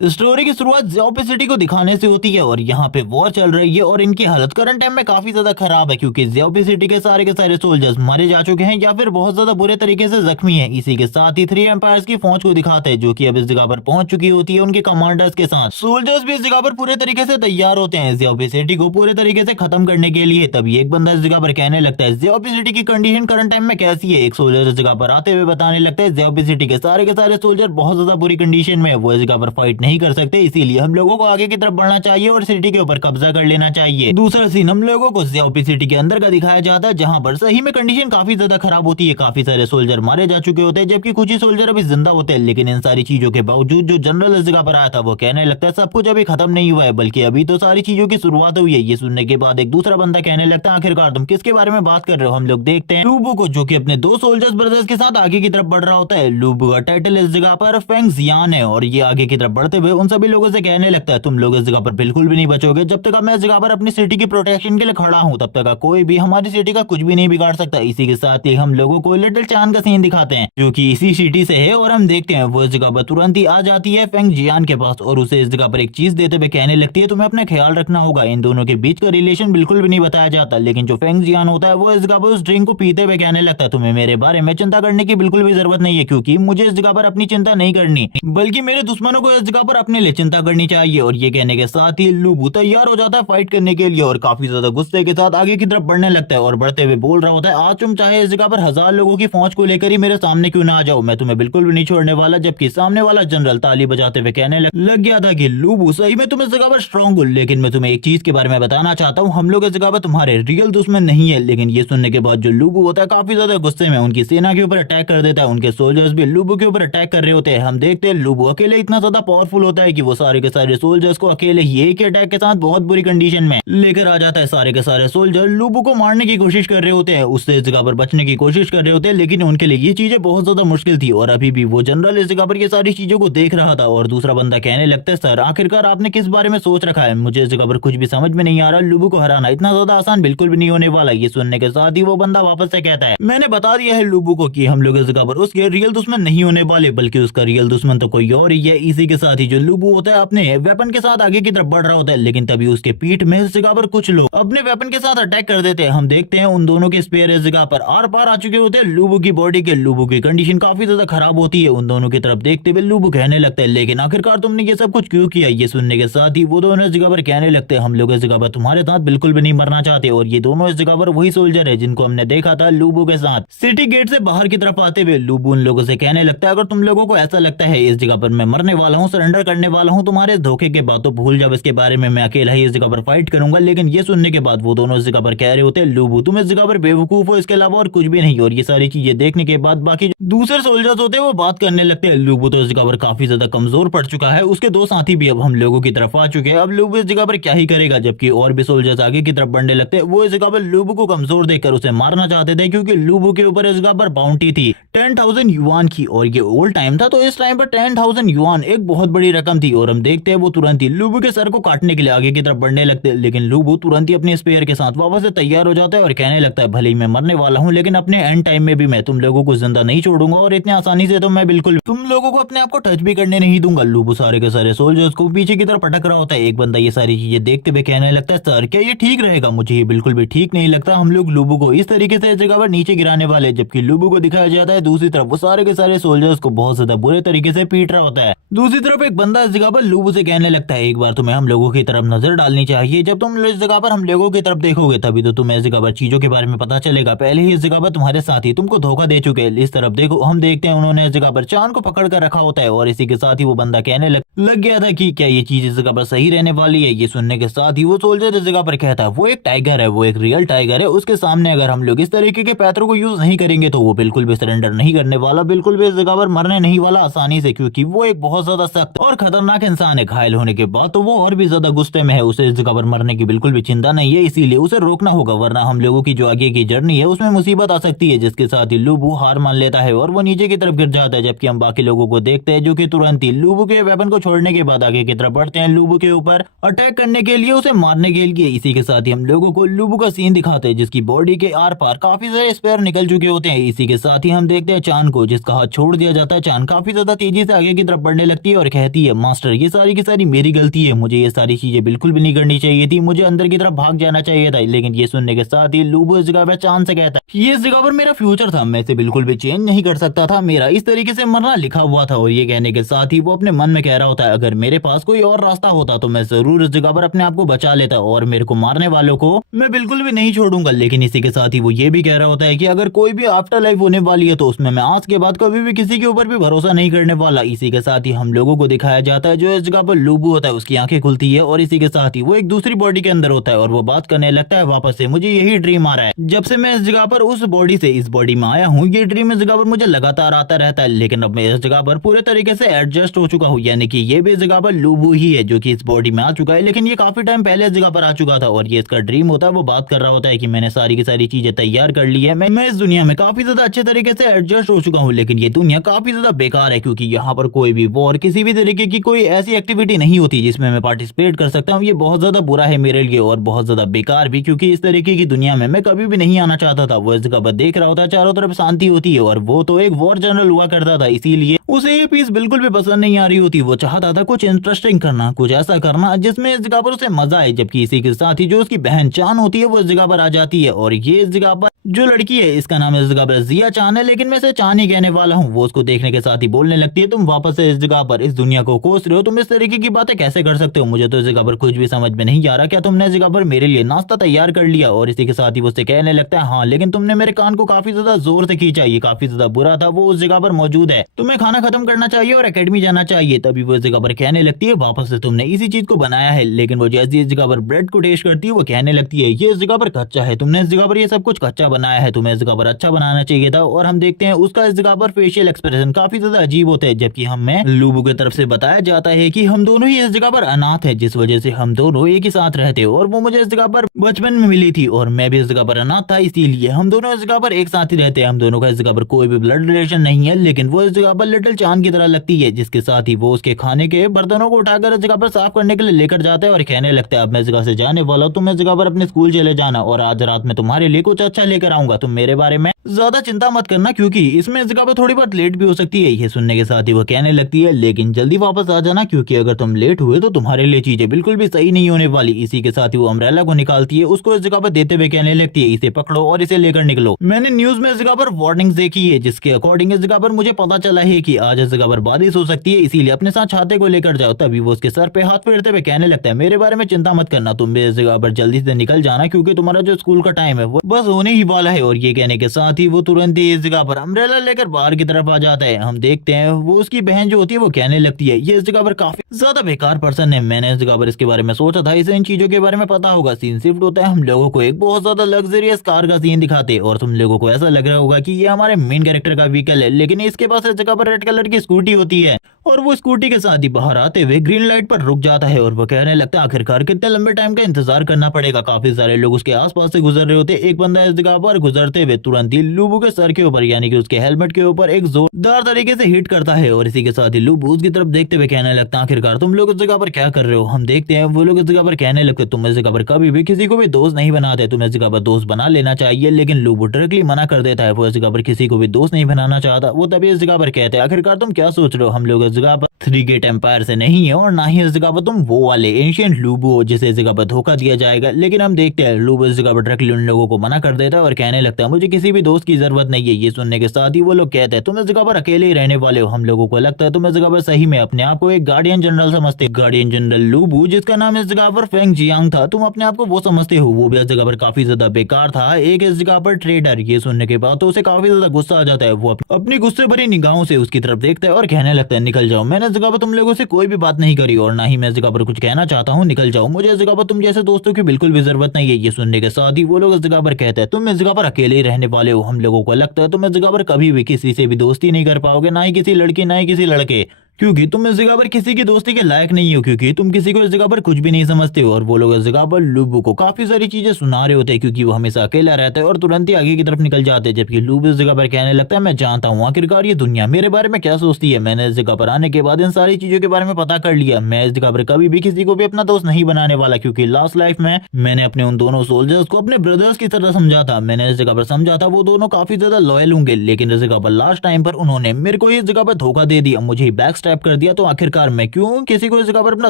Story की शुरुआत ज़ियाओपी city को दिखाने से होती है और यहाँ पे वॉर चल रही है और इनकी हालत करंट टाइम में काफी ज्यादा खराब है क्योंकि ज़ियाओपी सिटी के सारे सोल्जर्स मारे जा चुके हैं या फिर बहुत ज्यादा बुरे तरीके से जख्मी हैं। इसी के साथ ही थ्री एम्पायर्स की फौज को दिखाते हैं जो कि अब इस जगह पर पहुंच चुकी होती है उनके कमांडर्स के साथ। सोल्जर्स भी इस जगह पर पूरे तरीके से तैयार होते हैं ज़ियाओपी सिटी को पूरे तरीके से खत्म करने के लिए। तभी एक बंदा इस जगह पर कहने लगता है ज़ियाओपी सिटी की कंडीशन करंट टाइम में कैसी है। एक सोल्जर इस जगह पर आते हुए बताने लगता है ज़ियाओपी सिटी के सारे सोल्जर बहुत ज्यादा बुरी कंडीशन में, वो इस जगह पर फाइट नहीं कर सकते, इसीलिए हम लोगों को आगे की तरफ बढ़ना चाहिए और सिटी के ऊपर कब्जा कर लेना चाहिए। दूसरा सीन हम लोगों को ज़ियाओपी सिटी के अंदर का दिखाया जाता है जहां पर सही में कंडीशन काफी ज्यादा खराब होती है। काफी सारे सोल्जर मारे जा चुके होते हैं जबकि कुछ ही सोल्जर अभी जिंदा होते हैं। लेकिन इन सारी चीजों के बावजूद जो जनरल इस जगह पर आया था वो कहने लगता है सब कुछ अभी खत्म नहीं हुआ है बल्कि अभी तो सारी चीजों की शुरुआत हुई है। ये सुनने के बाद एक दूसरा बंदा कहने लगता है आखिरकार तुम किसके बारे में बात कर रहे हो। हम लोग देखते हैं लूबू को जो कि अपने दो सोल्जर्स ब्रदर्स के साथ आगे की तरफ बढ़ रहा होता है। लूबू का टाइटल इस जगह पर फेंग जियान है और ये आगे की तरफ बढ़ते हुए उन सभी लोगों से कहने लगता है तुम लोग इस जगह पर बिल्कुल भी नहीं बचोगे। जब तक मैं इस जगह पर अपनी सिटी की प्रोटेक्शन के लिए खड़ा हूँ तब तक कोई भी हमारी सिटी का कुछ भी नहीं बिगाड़ सकता। इसी के साथ ही हम लोगों को लिटिल चांद का सीन दिखाते हैं जो कि इसी सिटी से है और हम देखते हैं वो इस जगह पर तुरंत ही आ जाती है फेंग जियान के पास और उसे इस जगह पर एक चीज देते हुए कहने लगती है तुम्हें अपना ख्याल रखना होगा। इन दोनों के बीच का रिलेशन बिल्कुल भी नहीं बताया जाता लेकिन जो फेंग जियान होता है वो इस जगह पर उस ड्रिंक को पीते हुए कहने लगता है तुम्हें मेरे बारे में चिंता करने की बिल्कुल भी जरूरत नहीं है क्योंकि मुझे इस जगह पर अपनी चिंता नहीं करनी बल्कि मेरे दुश्मनों को इस जगह पर अपने लिए चिंता करनी चाहिए। और ये कहने के साथ ही लूबू तैयार हो जाता है फाइट करने के लिए और काफी ज्यादा गुस्से के साथ आगे की तरफ बढ़ने लगता है और बढ़ते हुए बोल रहा होता है आज तुम चाहे इस जगह पर 1000 लोगों की फौज को लेकर ही मेरे सामने क्यों ना आ जाओ, मैं तुम्हें बिल्कुल भी नहीं छोड़ने वाला। जबकि सामने वाला जनरल ताली बजाते हुए कहने लग गया था कि लूबू सही में तुम इस जगह पर स्ट्रांग हो लेकिन मैं तुम्हें एक चीज के बारे में बताना चाहता हूँ हम लोग इस जगह पर तुम्हारे रियल दुश्मन नहीं है। लेकिन ये सुनने के बाद जो लूबू होता है काफी ज्यादा गुस्से में उनकी सेना के ऊपर अटैक कर देता है। उनके सोल्जर्स भी लूबू के ऊपर अटैक कर रहे होते हैं। हम देखते हैं लूबू अकेले इतना ज्यादा पावरफुल होता है कि वो सारे के सारे सोल्जर्स को अकेले ही एक अटैक के साथ बहुत बुरी कंडीशन में लेकर आ जाता है। सारे के सारे सोल्जर लूबू को मारने की कोशिश कर रहे होते हैं, उससे इस जगह पर बचने की कोशिश कर रहे होते हैं लेकिन उनके लिए ये चीजें बहुत ज्यादा मुश्किल थी और अभी भी वो जनरल इस जगह पर ये सारी चीजों को देख रहा था। और दूसरा बंदा कहने लगता है सर आखिरकार आपने किस बारे में सोच रखा है, मुझे इस जगह पर कुछ भी समझ में नहीं आ रहा। लूबू को हराना इतना ज्यादा आसान बिल्कुल भी नहीं होने वाला। ये सुनने के साथ ही वो बंदा वापस से कहता है मैंने बता दिया है लूबू को कि हम लोग इस जगह पर उसके रियल दुश्मन नहीं होने वाले बल्कि उसका रियल दुश्मन तो कोई और ही है। इसी के साथ ही जो लूबू होता है अपने वेपन के साथ आगे की तरफ बढ़ रहा होता है लेकिन तभी उसके पीठ में इस जगह पर कुछ लोग अपने वेपन के साथ अटैक कर देते हैं। हम देखते हैं उन दोनों के स्पेयर इस जगह पर आर पार आ चुके होते हैं लूबू की बॉडी के। लूबू की कंडीशन काफी ज्यादा खराब होती है। उन दोनों की तरफ देखते हुए लूबू कहने लगता है लेकिन आखिरकार तुमने ये सब कुछ क्यों किया। ये सुनने के साथ ही वो दोनों इस जगह पर कहने लगते हैं हम लोग इस जगह पर तुम्हारे साथ बिल्कुल भी नहीं मरना चाहते। और ये दोनों इस जगह पर वही सोल्जर है जिनको हमने देखा था लूबू के साथ सिटी गेट से बाहर की तरफ आते हुए। लूबू उन लोगों से कहने लगता है अगर तुम लोगों को ऐसा लगता है इस जगह पर मैं मरने वाला हूँ सरेंडर करने वाला हूँ तुम्हारे धोखे के बातों भूल जाओ, इसके बारे में मैं अकेला ही इस जगह पर फाइट करूंगा। लेकिन ये सुनने के बाद वो दोनों इस जगह पर कह रहे होते हैं लूबू तुम इस जगह पर बेवकूफ हो, इसके अलावा और कुछ भी नहीं। और ये सारी चीजें देखने के बाद बाकी दूसरे सोल्जर्स होते हैं वो बात करने लगते हैं लूबू तो इस जगह पर काफी ज्यादा कमजोर पड़ चुका है, उसके दो साथी भी अब हम लोगों की तरफ आ चुके हैं, अब लूबू इस जगह पर क्या ही करेगा। जबकि और भी सोल्जर्स आगे की तरफ बढ़ने लगते हैं, वो इस जगह पर लूबू को कमजोर देखकर उसे मारना चाहते थे क्योंकि लूबू के ऊपर इस जगह पर बाउंटी थी 10,000 युआन की और ये ओल्ड टाइम था तो इस टाइम पर 10,000 युआन एक बहुत बड़ी रकम थी। और हम देखते हैं वो तुरंत ही लूबू के सर को काटने के लिए आगे की तरफ बढ़ने लगते हैं लेकिन लूबू तुरंत ही अपने स्पेयर के साथ वापस से तैयार हो जाता है और कहने लगता है भले ही मैं मरने वाला हूँ लेकिन अपने एंड टाइम में भी मैं तुम लोगों को जिंदा नहीं छोड़ूंगा और इतने आसानी से तो मैं बिल्कुल तुम लोगों को अपने आप को टच भी करने नहीं दूंगा। लूबू सारे के सारे सोल्जर्स को पीछे की तरफ पटक रहा होता है। एक बंदा ये सारी चीजें देखते हुए कहने लगता है सर क्या ये ठीक रहेगा, मुझे ये बिल्कुल भी ठीक नहीं लगता, हम लोग लूबू को इस तरीके से इस जगह पर नीचे गिराने वाले। जबकि लूबू को दिखाया जाता है दूसरी तरफ वो सारे के सारे सोल्जर्स को बहुत ज्यादा बुरे तरीके से पीट रहा होता है। दूसरी तरफ एक बंदा इस जगह पर लूबू से कहने लगता है एक बार तुम्हें हम लोगों की तरफ नजर डालनी चाहिए, जब तुम इस जगह पर हम लोगों की तरफ देखोगे तभी तो तुम्हें इस जगह पर चीजों के बारे में पता चलेगा। पहले ही इस जगह पर तुम्हारे साथी तुमको धोखा दे चुके हैं, इस तरफ देखो। हम देखते हैं उन्होंने इस जगह पर चांद को पकड़ कर रखा होता है और इसी के साथ ही वो बंदा कहने लग गया था कि क्या ये चीज इस जगह पर सही रहने वाली है। ये सुनने के साथ ही वो सोल्जर इस जगह पर कहता है वो एक टाइगर है, वो एक रियल टाइगर है, उसके सामने अगर हम लोग इस तरीके के पैथरों को यूज नहीं करेंगे तो वो बिल्कुल भी सरेंडर नहीं करने वाला, बिल्कुल भी इस जगह पर मरने नहीं वाला आसानी से, क्योंकि वो एक बहुत ज्यादा सख्त और खतरनाक इंसान है। घायल होने के बाद तो वो और भी ज्यादा गुस्से में है, उसे इस जगह पर मरने की बिल्कुल भी चिंता नहीं है, इसीलिए उसे रोकना होगा वरना हम लोगों की जो आगे की जर्नी है उसमें मुसीबत आ सकती है। जिसके साथ ही लूबू हार मान लेता है और वो नीचे की तरफ गिर जाता है। जबकि हम बाकी लोगों को देखते हैं जो कि तुरंत ही लूबू के वेपन को छोड़ने के बाद आगे की तरफ बढ़ते हैं लूबू के ऊपर अटैक करने के लिए, उसे मारने के लिए। इसी के साथ ही हम लोगों को लूबू का सीन दिखाते हैं जिसकी बॉडी के आर पार काफी सारे स्पेयर निकल चुके होते हैं। इसी के साथ ही हम देखते हैं चांद को जिसका हाथ छोड़ दिया जाता है। चांद काफी ज्यादा तेजी से आगे की तरफ बढ़ने लगती है और कहती है मास्टर ये सारी की सारी मेरी गलती है, मुझे ये सारी चीजें बिल्कुल भी नहीं करनी चाहिए थी, मुझे अंदर की तरफ भाग जाना चाहिए था। लेकिन ये सुनने के साथ ही लूबू इस जगह पर चांद से कहता है ये इस जगह पर मेरा फ्यूचर था, मैं इसे बिल्कुल भी चेंज नहीं कर सकता था, मेरा इस तरीके से मरना लिखा हुआ था। और ये कहने के साथ ही वो अपने मन में कह रहा होता है अगर मेरे पास कोई और रास्ता होता तो मैं जरूर इस जगह पर अपने आप को बचा लेता और मेरे को मारने वालों को मैं बिल्कुल भी नहीं छोड़ूंगा। लेकिन इसी के साथ ही वो ये भी कह रहा होता है कि अगर कोई भी आफ्टर लाइफ होने वाली है तो उसमें मैं आज के बाद कभी भी किसी के ऊपर भी भरोसा नहीं करने वाला। इसी के साथ ही हम लोगों को दिखाया जाता है जो इस जगह पर लूबू होता है उसकी आंखें खुलती है और इसी के साथ ही वो एक दूसरी बॉडी के अंदर होता है और वो बात करने लगता है वापस से मुझे यही ड्रीम आ रहा है, जब से मैं इस जगह पर उस बॉडी से इस बॉडी में आया हूँ ये ड्रीम इस जगह पर मुझे लगातार आता रहता है। लेकिन अब मैं इस जगह पर पूरे तरीके से एडजस्ट हो चुका हूँ, यानी कि ये भी इस जगह पर लूबू ही है जो कि इस बॉडी में आ चुका है, लेकिन ये काफी टाइम पहले इस जगह पर आ चुका था और ये इसका ड्रीम होता है। वो बात कर रहा होता है कि मैंने सारी की सारी चीजें तैयार कर ली है, मैं इस दुनिया में काफी ज्यादा अच्छे तरीके से एडजस्ट हो चुका हूँ, लेकिन ये दुनिया काफी ज्यादा बेकार है क्योंकि यहाँ पर कोई भी वॉर किसी भी तरीके की कोई ऐसी एक्टिविटी नहीं होती जिसमें मैं पार्टिसिपेट कर सकता हूँ। ये बहुत ज्यादा बुरा है मेरे लिए और बहुत ज्यादा बेकार भी, क्योंकि इस तरीके की दुनिया में मैं कभी भी नहीं आना चाहता था। वो इस जगह पर देख रहा होता है चारों तरफ शांति होती है और वो तो एक वॉर जनरल हुआ करता था, इसीलिए उसे ये पीस बिल्कुल भी पसंद नहीं आ रही होती। वो चाहता था कुछ इंटरेस्टिंग करना, कुछ ऐसा करना जिसमें इस जगह पर उसे मजा आए। जबकि इसी के साथ ही जो उसकी बहन चान होती है वो इस जगह पर आ जाती है और ये इस जगह पर जो लड़की है इसका नाम इस जगह पर जिया चान है, लेकिन मैं इसे चान ही कहने वाला हूँ। वो उसको देखने के साथ ही बोलने लगती है तुम वापस से इस जगह पर इस दुनिया को कोस रहे हो, तुम इस तरीके की बातें कैसे कर सकते हो, मुझे तो इस जगह पर कुछ भी समझ में नहीं आ रहा, क्या तुमने इस जगह पर मेरे लिए नाश्ता तैयार कर लिया। और इसी के साथ ही वो उससे कहने लगता है हाँ, लेकिन तुमने मेरे कान को काफी ज्यादा जोर से खींचा, ये काफी ज्यादा बुरा था, वो उस जगह पर मौजूद है, तुम्हें खाना खत्म करना चाहिए और एकेडमी जाना चाहिए। तभी वो इस जगह पर कहने लगती है वापस से तुमने इसी चीज को बनाया है। लेकिन वो जैसे इस जगह पर ब्रेड को टेस्ट करती है वो कहने लगती है ये इस जगह पर कच्चा है, तुमने इस जगह पर ये सब कुछ कच्चा बनाया है, तुम्हें इस जगह पर अच्छा बनाना चाहिए था। और हम देखते हैं उसका इस जगह पर फेशियल एक्सप्रेशन काफी ज्यादा अजीब होते हैं, जबकि हमें लूबू की तरफ से बताया जाता है कि हम दोनों ही इस जगह पर अनाथ है, जिस वजह से हम दोनों एक ही साथ रहते हो और वो मुझे इस जगह पर बचपन में मिली थी और मैं भी इस जगह पर अनाथ था, इसीलिए हम दोनों इस जगह पर एक साथ ही रहते हैं। हम दोनों का इस जगह पर कोई भी ब्लड रिलेशन नहीं है, लेकिन वो इस जगह पर लिटिल चांद की तरह लगती है, जिसके साथ ही वो उसके खाने के बर्तनों को उठाकर इस जगह पर साफ करने के लिए लेकर जाता है और कहने लगता है अब मैं इस जगह से जाने वाला हूँ, तुम इस जगह पर अपने स्कूल चले जाना और आज रात में तुम्हारे लिए कुछ अच्छा लेकर आऊंगा, तुम मेरे बारे में ज्यादा चिंता मत करना क्योंकि इसमें इस जगह पर थोड़ी बहुत लेट भी हो सकती है। ये सुनने के साथ ही वो कहने लगती है लेकिन जल्दी वापस आ जाना क्योंकि अगर तुम लेट हुए तो तुम्हारे लिए चीजें बिल्कुल भी सही नहीं होने वाली। इसी के साथ ही वो अम्ब्रेला को निकालती है, उसको इस जगह पर देते हुए कहने लगती है इसे पकड़ो और इसे लेकर निकलो। मैंने न्यूज में इस जगह पर वार्निंग्स देखी है जिसके अकॉर्डिंग इस जगह पर मुझे पता चला है कि आज इस जगह पर बारिश हो सकती है, इसीलिए अपने साथ छाते को लेकर जाओ। तभी वो उसके सर पे हाथ फेरते हुए कहने लगता है मेरे बारे में चिंता मत करना, तुम भी इस जगह पर जल्दी से निकल जाना क्योंकि तुम्हारा जो स्कूल का टाइम है वो बस होने ही वाला है। और ये कहने के साथ ही वो तुरंत ही इस जगह पर अम्ब्रेला लेकर बाहर की तरफ आ जाता है। हम देखते हैं वो उसकी बहन जो होती है वो कहने लगती है ये इस जगह पर काफी ज्यादा बेकार पर्सन है, मैंने इस जगह पर इसके बारे में सोचा था, इसे इन चीजों के बारे में पता होगा। सीन शिफ्ट होता है, हम लोगों को एक बहुत ज्यादा लग्जरियस कार का सीन दिखाते और तुम लोगों को ऐसा लग रहा होगा कि ये हमारे मेन कैरेक्टर का व्हीकल है, लेकिन इसके पास इस जगह पर रेड कलर की स्कूटी होती है और वो स्कूटी के साथ ही बाहर आते हुए ग्रीन लाइट पर रुक जाता है और वो कहने लगता है आखिरकार कितने लंबे टाइम का इंतजार करना पड़ेगा। काफी सारे लोग उसके आसपास से गुजर रहे होते, एक बंदा इस जगह पर गुजरते हुए तुरंत ही लूबू के सर के ऊपर यानी कि उसके हेलमेट के ऊपर एक जोरदार तरीके से हिट करता है और इसी के साथ ही लूबू उसकी तरफ देखते हुए कहने लगता है आखिरकार तुम लोग इस जगह पर क्या कर रहे हो। हम देखते हैं वो लोग इस जगह पर कहने लगते तुम इस जगह पर कभी भी किसी को भी दोस्त नहीं बनाते, तुम्हें इस जगह पर दोस्त बना लेना चाहिए, लेकिन लूबू डायरेक्टली मना कर देता है, वो इस जगह पर किसी को भी दोस्त नहीं बनाना चाहता। वो तभी इस जगह पर कहते हैं आखिरकार तुम क्या सोच रहे हो, हम लोग इस जगह पर 3 गेट एम्पायर से नहीं है और ना ही इस जगह पर तुम वो वाले एंशिएंट लूबू हो जिसे इस जगह पर धोखा दिया जाएगा। लेकिन हम देखते हैं लूबू इस जगह पर डायरेक्टली उन लोगों को मना कर देता है और कहने लगता है मुझे किसी भी दोस्त की जरूरत नहीं है। ये सुनने के साथ ही वो लोग कहते हैं तुम इस जगह पर अकेले ही रहने वाले हो, हम लोगों को लगता है तुम इस जगह पर सही में अपने आप को एक गार्डियन जनरल समझते, गार्डियन जनरल लूबू जिसका नाम इस जगह पर फेंग जियांग था, तुम अपने आप को वो समझते हो, वो भी इस जगह पर काफी ज्यादा बेकार था, एक इस जगह पर ट्रेडर। ये सुनने के बाद तो उसे काफी ज्यादा गुस्सा आ जाता है, वो अपनी गुस्से भरी निगाहों से उसकी तरफ देखता है और कहने लगता है निकल जाओ, मैंने इस जगह पर तुम लोगों से कोई भी बात नहीं करी और ना ही मैं इस जगह पर कुछ कहना चाहता हूँ, निकल जाओ, मुझे इस जगह पर तुम जैसे दोस्तों की बिल्कुल भी जरूरत नहीं है। ये सुनने के साथ ही वो लोग इस जगह पर कहते हैं तुम इस जगह पर अकेले ही रहने वाले हो, हम लोगों को लगता है तुम इस जगह पर कभी भी किसी से भी दोस्ती नहीं कर पाओगे, ना ही किसी लड़की ना ही किसी लड़के, क्योंकि तुम इस जगह पर किसी की दोस्ती के लायक नहीं हो, क्योंकि तुम किसी को इस जगह पर कुछ भी नहीं समझते हो। और वो लोग इस जगह पर लूबू को काफी सारी चीजें सुना रहे होते हैं क्योंकि वो हमेशा अकेला रहता है और तुरंत ही आगे की तरफ निकल जाते हैं, जबकि लूबू इस जगह पर कहने लगता है मैं जानता हूँ आखिरकार ये दुनिया मेरे बारे में क्या सोचती है, मैंने इस जगह पर आने के बाद इन सारी चीजों के बारे में पता कर लिया, मैं इस जगह पर कभी भी किसी को भी अपना दोस्त नहीं बनाने वाला, क्योंकि लास्ट लाइफ में मैंने अपने उन दोनों सोल्जर्स को अपने ब्रदर्स की तरह समझा था, मैंने इस जगह पर समझा था वो दोनों काफी ज्यादा लॉयल होंगे, लेकिन इस जगह पर लास्ट टाइम पर उन्होंने मेरे को इस जगह पर धोखा दे दिया, मुझे बैक स्टेप कर दिया तो आखिरकार मैं क्यों किसी को इस जगह पर अपना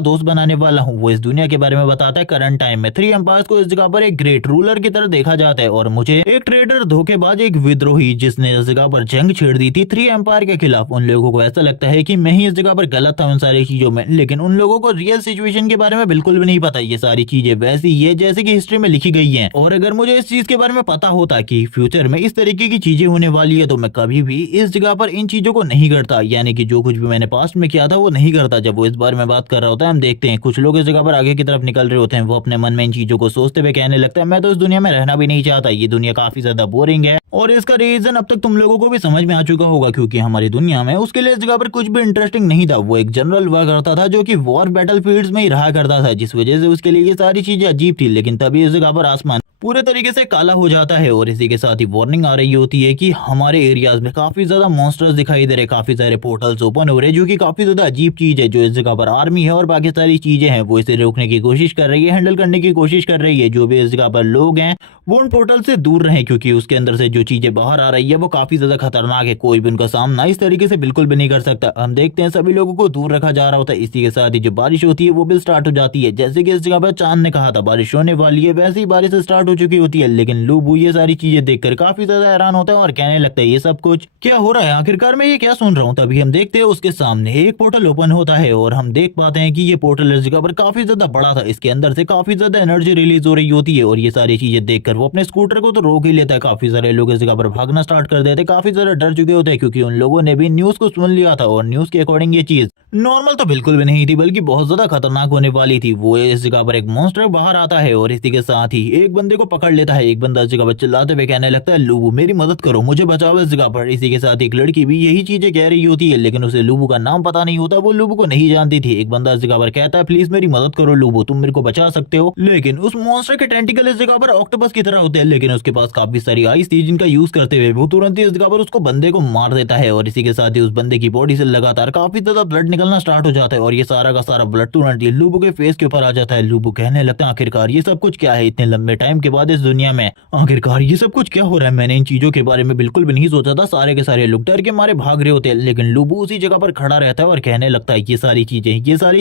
दोस्त बनाने वाला हूँ। वो इस दुनिया के बारे में बताता है। करंट टाइम में 3 एम्पायर्स को इस जगह पर एक ग्रेट रूलर की तरह देखा जाता है और मुझे एक ट्रेडर, धोखेबाज, एक विद्रोही जिसने इस जगह पर जंग छेड़ दी थी 3 एम्पायर के खिलाफ। उन लोगों को ऐसा लगता है कि मैं ही इस जगह पर गलत था उन सारी चीजों में, लेकिन उन लोगों को रियल सिचुएशन के बारे में बिल्कुल भी नहीं पता। ये सारी चीजें वैसी ही है जैसे कि हिस्ट्री में लिखी गई है, और अगर मुझे इस चीज के बारे में पता होता कि फ्यूचर में इस तरीके की चीजें होने वाली है तो मैं कभी भी इस जगह पर इन चीजों को नहीं करता। यानी कि जो कुछ भी मैंने पास्ट में किया था वो नहीं करता। जब वो इस बारे में बात कर रहा होता है, हम देखते हैं कुछ लोग इस जगह पर आगे की तरफ निकल रहे होते हैं। वो अपने मन में इन चीजों को सोचते हुए कहने लगता है मैं तो इस दुनिया में रहना भी नहीं चाहता, ये दुनिया काफी ज्यादा बोरिंग है। और इसका रीजन अब तक तुम लोगों को भी समझ में आ चुका होगा, क्योंकि हमारी दुनिया में उसके लिए इस जगह पर कुछ भी इंटरेस्टिंग नहीं था। वो एक जनरल हुआ करता था जो कि वॉर बैटलफील्ड्स में ही रहा करता था, जिस वजह से उसके लिए ये सारी चीजें अजीब थी। लेकिन तभी इस जगह पर आसमान पूरे तरीके से काला हो जाता है और इसी के साथ ही वार्निंग आ रही होती है कि हमारे एरियाज में काफी ज्यादा मॉन्स्टर्स दिखाई दे रहे, काफी सारे पोर्टल्स ओपन हो रहे, जो कि काफी ज्यादा अजीब चीज है। जो इस जगह पर आर्मी है और बाकी सारी चीजें हैं वो इसे रोकने की कोशिश कर रही है, हैंडल करने की कोशिश कर रही है। जो भी इस जगह पर लोग हैं वो उन पोर्टल से दूर रहे, क्योंकि उसके अंदर से जो चीजें बाहर आ रही है वो काफी ज्यादा खतरनाक है। कोई भी उनका सामना इस तरीके से बिल्कुल भी नहीं कर सकता। हम देखते हैं सभी लोगों को दूर रखा जा रहा होता है। इसी के साथ ही जो बारिश होती है वो भी स्टार्ट हो जाती है। जैसे कि इस जगह पर चांद ने कहा था बारिश होने वाली है, वैसे ही बारिश स्टार्ट हो चुकी होती है। लेकिन लूबू ये सारी चीजें देखकर काफी ज्यादा हैरान होता है और कहने लगता है ये सब कुछ क्या हो रहा है, आखिरकार मैं ये क्या सुन रहा हूँ। तभी हम देखते हैं उसके सामने एक पोर्टल ओपन होता है और हम देख पाते हैं कि ये पोर्टल इस जगह पर काफी ज्यादा बड़ा था। इसके अंदर से काफी ज्यादा एनर्जी रिलीज हो रही होती है और ये सारी चीजें देखकर वो अपने स्कूटर को तो रोक ही लेता है। काफी सारे लोग इस जगह पर भागना स्टार्ट कर देते, काफी ज्यादा डर चुके होते हैं, क्योंकि उन लोगों ने भी न्यूज को सुन लिया था और न्यूज के अकॉर्डिंग ये चीज नॉर्मल तो बिल्कुल भी नहीं थी, बल्कि बहुत ज्यादा खतरनाक होने वाली थी। वो इस जगह पर एक मॉन्स्टर बाहर आता है और इसी के साथ ही एक बंदे को पकड़ लेता है। एक बंदा इस जगह पर चिल्लाते हुए कहने लगता है लूबू मेरी मदद करो, मुझे बचाओ इस जगह पर। इसी के साथ एक लड़की भी यही चीजें कह रही होती है, लेकिन उसे लूबू का नाम पता नहीं होता, वो लूबू को नहीं जानती थी। एक बंदा इस जगह पर कहता है प्लीज मेरी मदद करो लूबू, तुम मेरे को बचा सकते हो। लेकिन उस मॉन्स्टर के टेंटिकल इस जगह पर ऑक्टोपस की तरह होते हैं, लेकिन उसके पास काफी सारी आइस थी जिनका यूज करते हुए वो तुरंत ही इस जगह पर उसको बंदे को मार देता है। और इसी के साथ ही उस बंदे की बॉडी से लगातार काफी ज्यादा ब्लड निकलना स्टार्ट हो जाता है और ये सारा का सारा ब्लड तुरंत ही लूबू के फेस के ऊपर आ जाता है। लूबू कहने लगता है आखिरकार ये सब कुछ क्या है, इतने लंबे टाइम के बाद इस दुनिया में आखिरकार ये सब कुछ क्या हो रहा है। मैंने इन चीजों के बारे में बिल्कुल भी नहीं सोचा था। सारे के सारे लोग डर के मारे भाग रहे होते हैं, लेकिन लूबू उसी जगह पर खड़ा रहता है और कहने लगता है ये सारी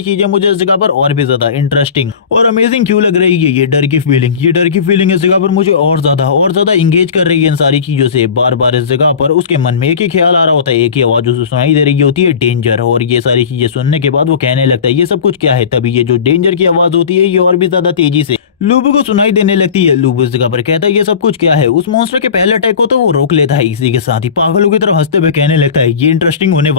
चीजें मुझे इस जगह पर और भी ज्यादा इंटरेस्टिंग और अमेजिंग क्यों लग रही है। ये डर की फीलिंग इस जगह पर मुझे और ज्यादा इंगेज कर रही है इन सारी चीजों से। बार बार इस जगह पर उसके मन में एक ही ख्याल आ रहा होता है, एक ही आवाज उसे सुनाई दे रही होती है डेंजर। और ये सारी चीजें सुनने के बाद वो कहने लगता है ये सब कुछ क्या है। तभी ये जो डेंजर की आवाज होती है ये और भी ज्यादा तेजी से लूबू को सुनाई देने लगती है। लूबू इस जगह पर कहता है ये सब कुछ क्या है। उस मॉन्स्टर के पहले अटैक को तो वो रोक लेता है। इसी के साथ ही पागलों की तरह हंसते हुए कहने लगता है ये इंटरेस्टिंग होने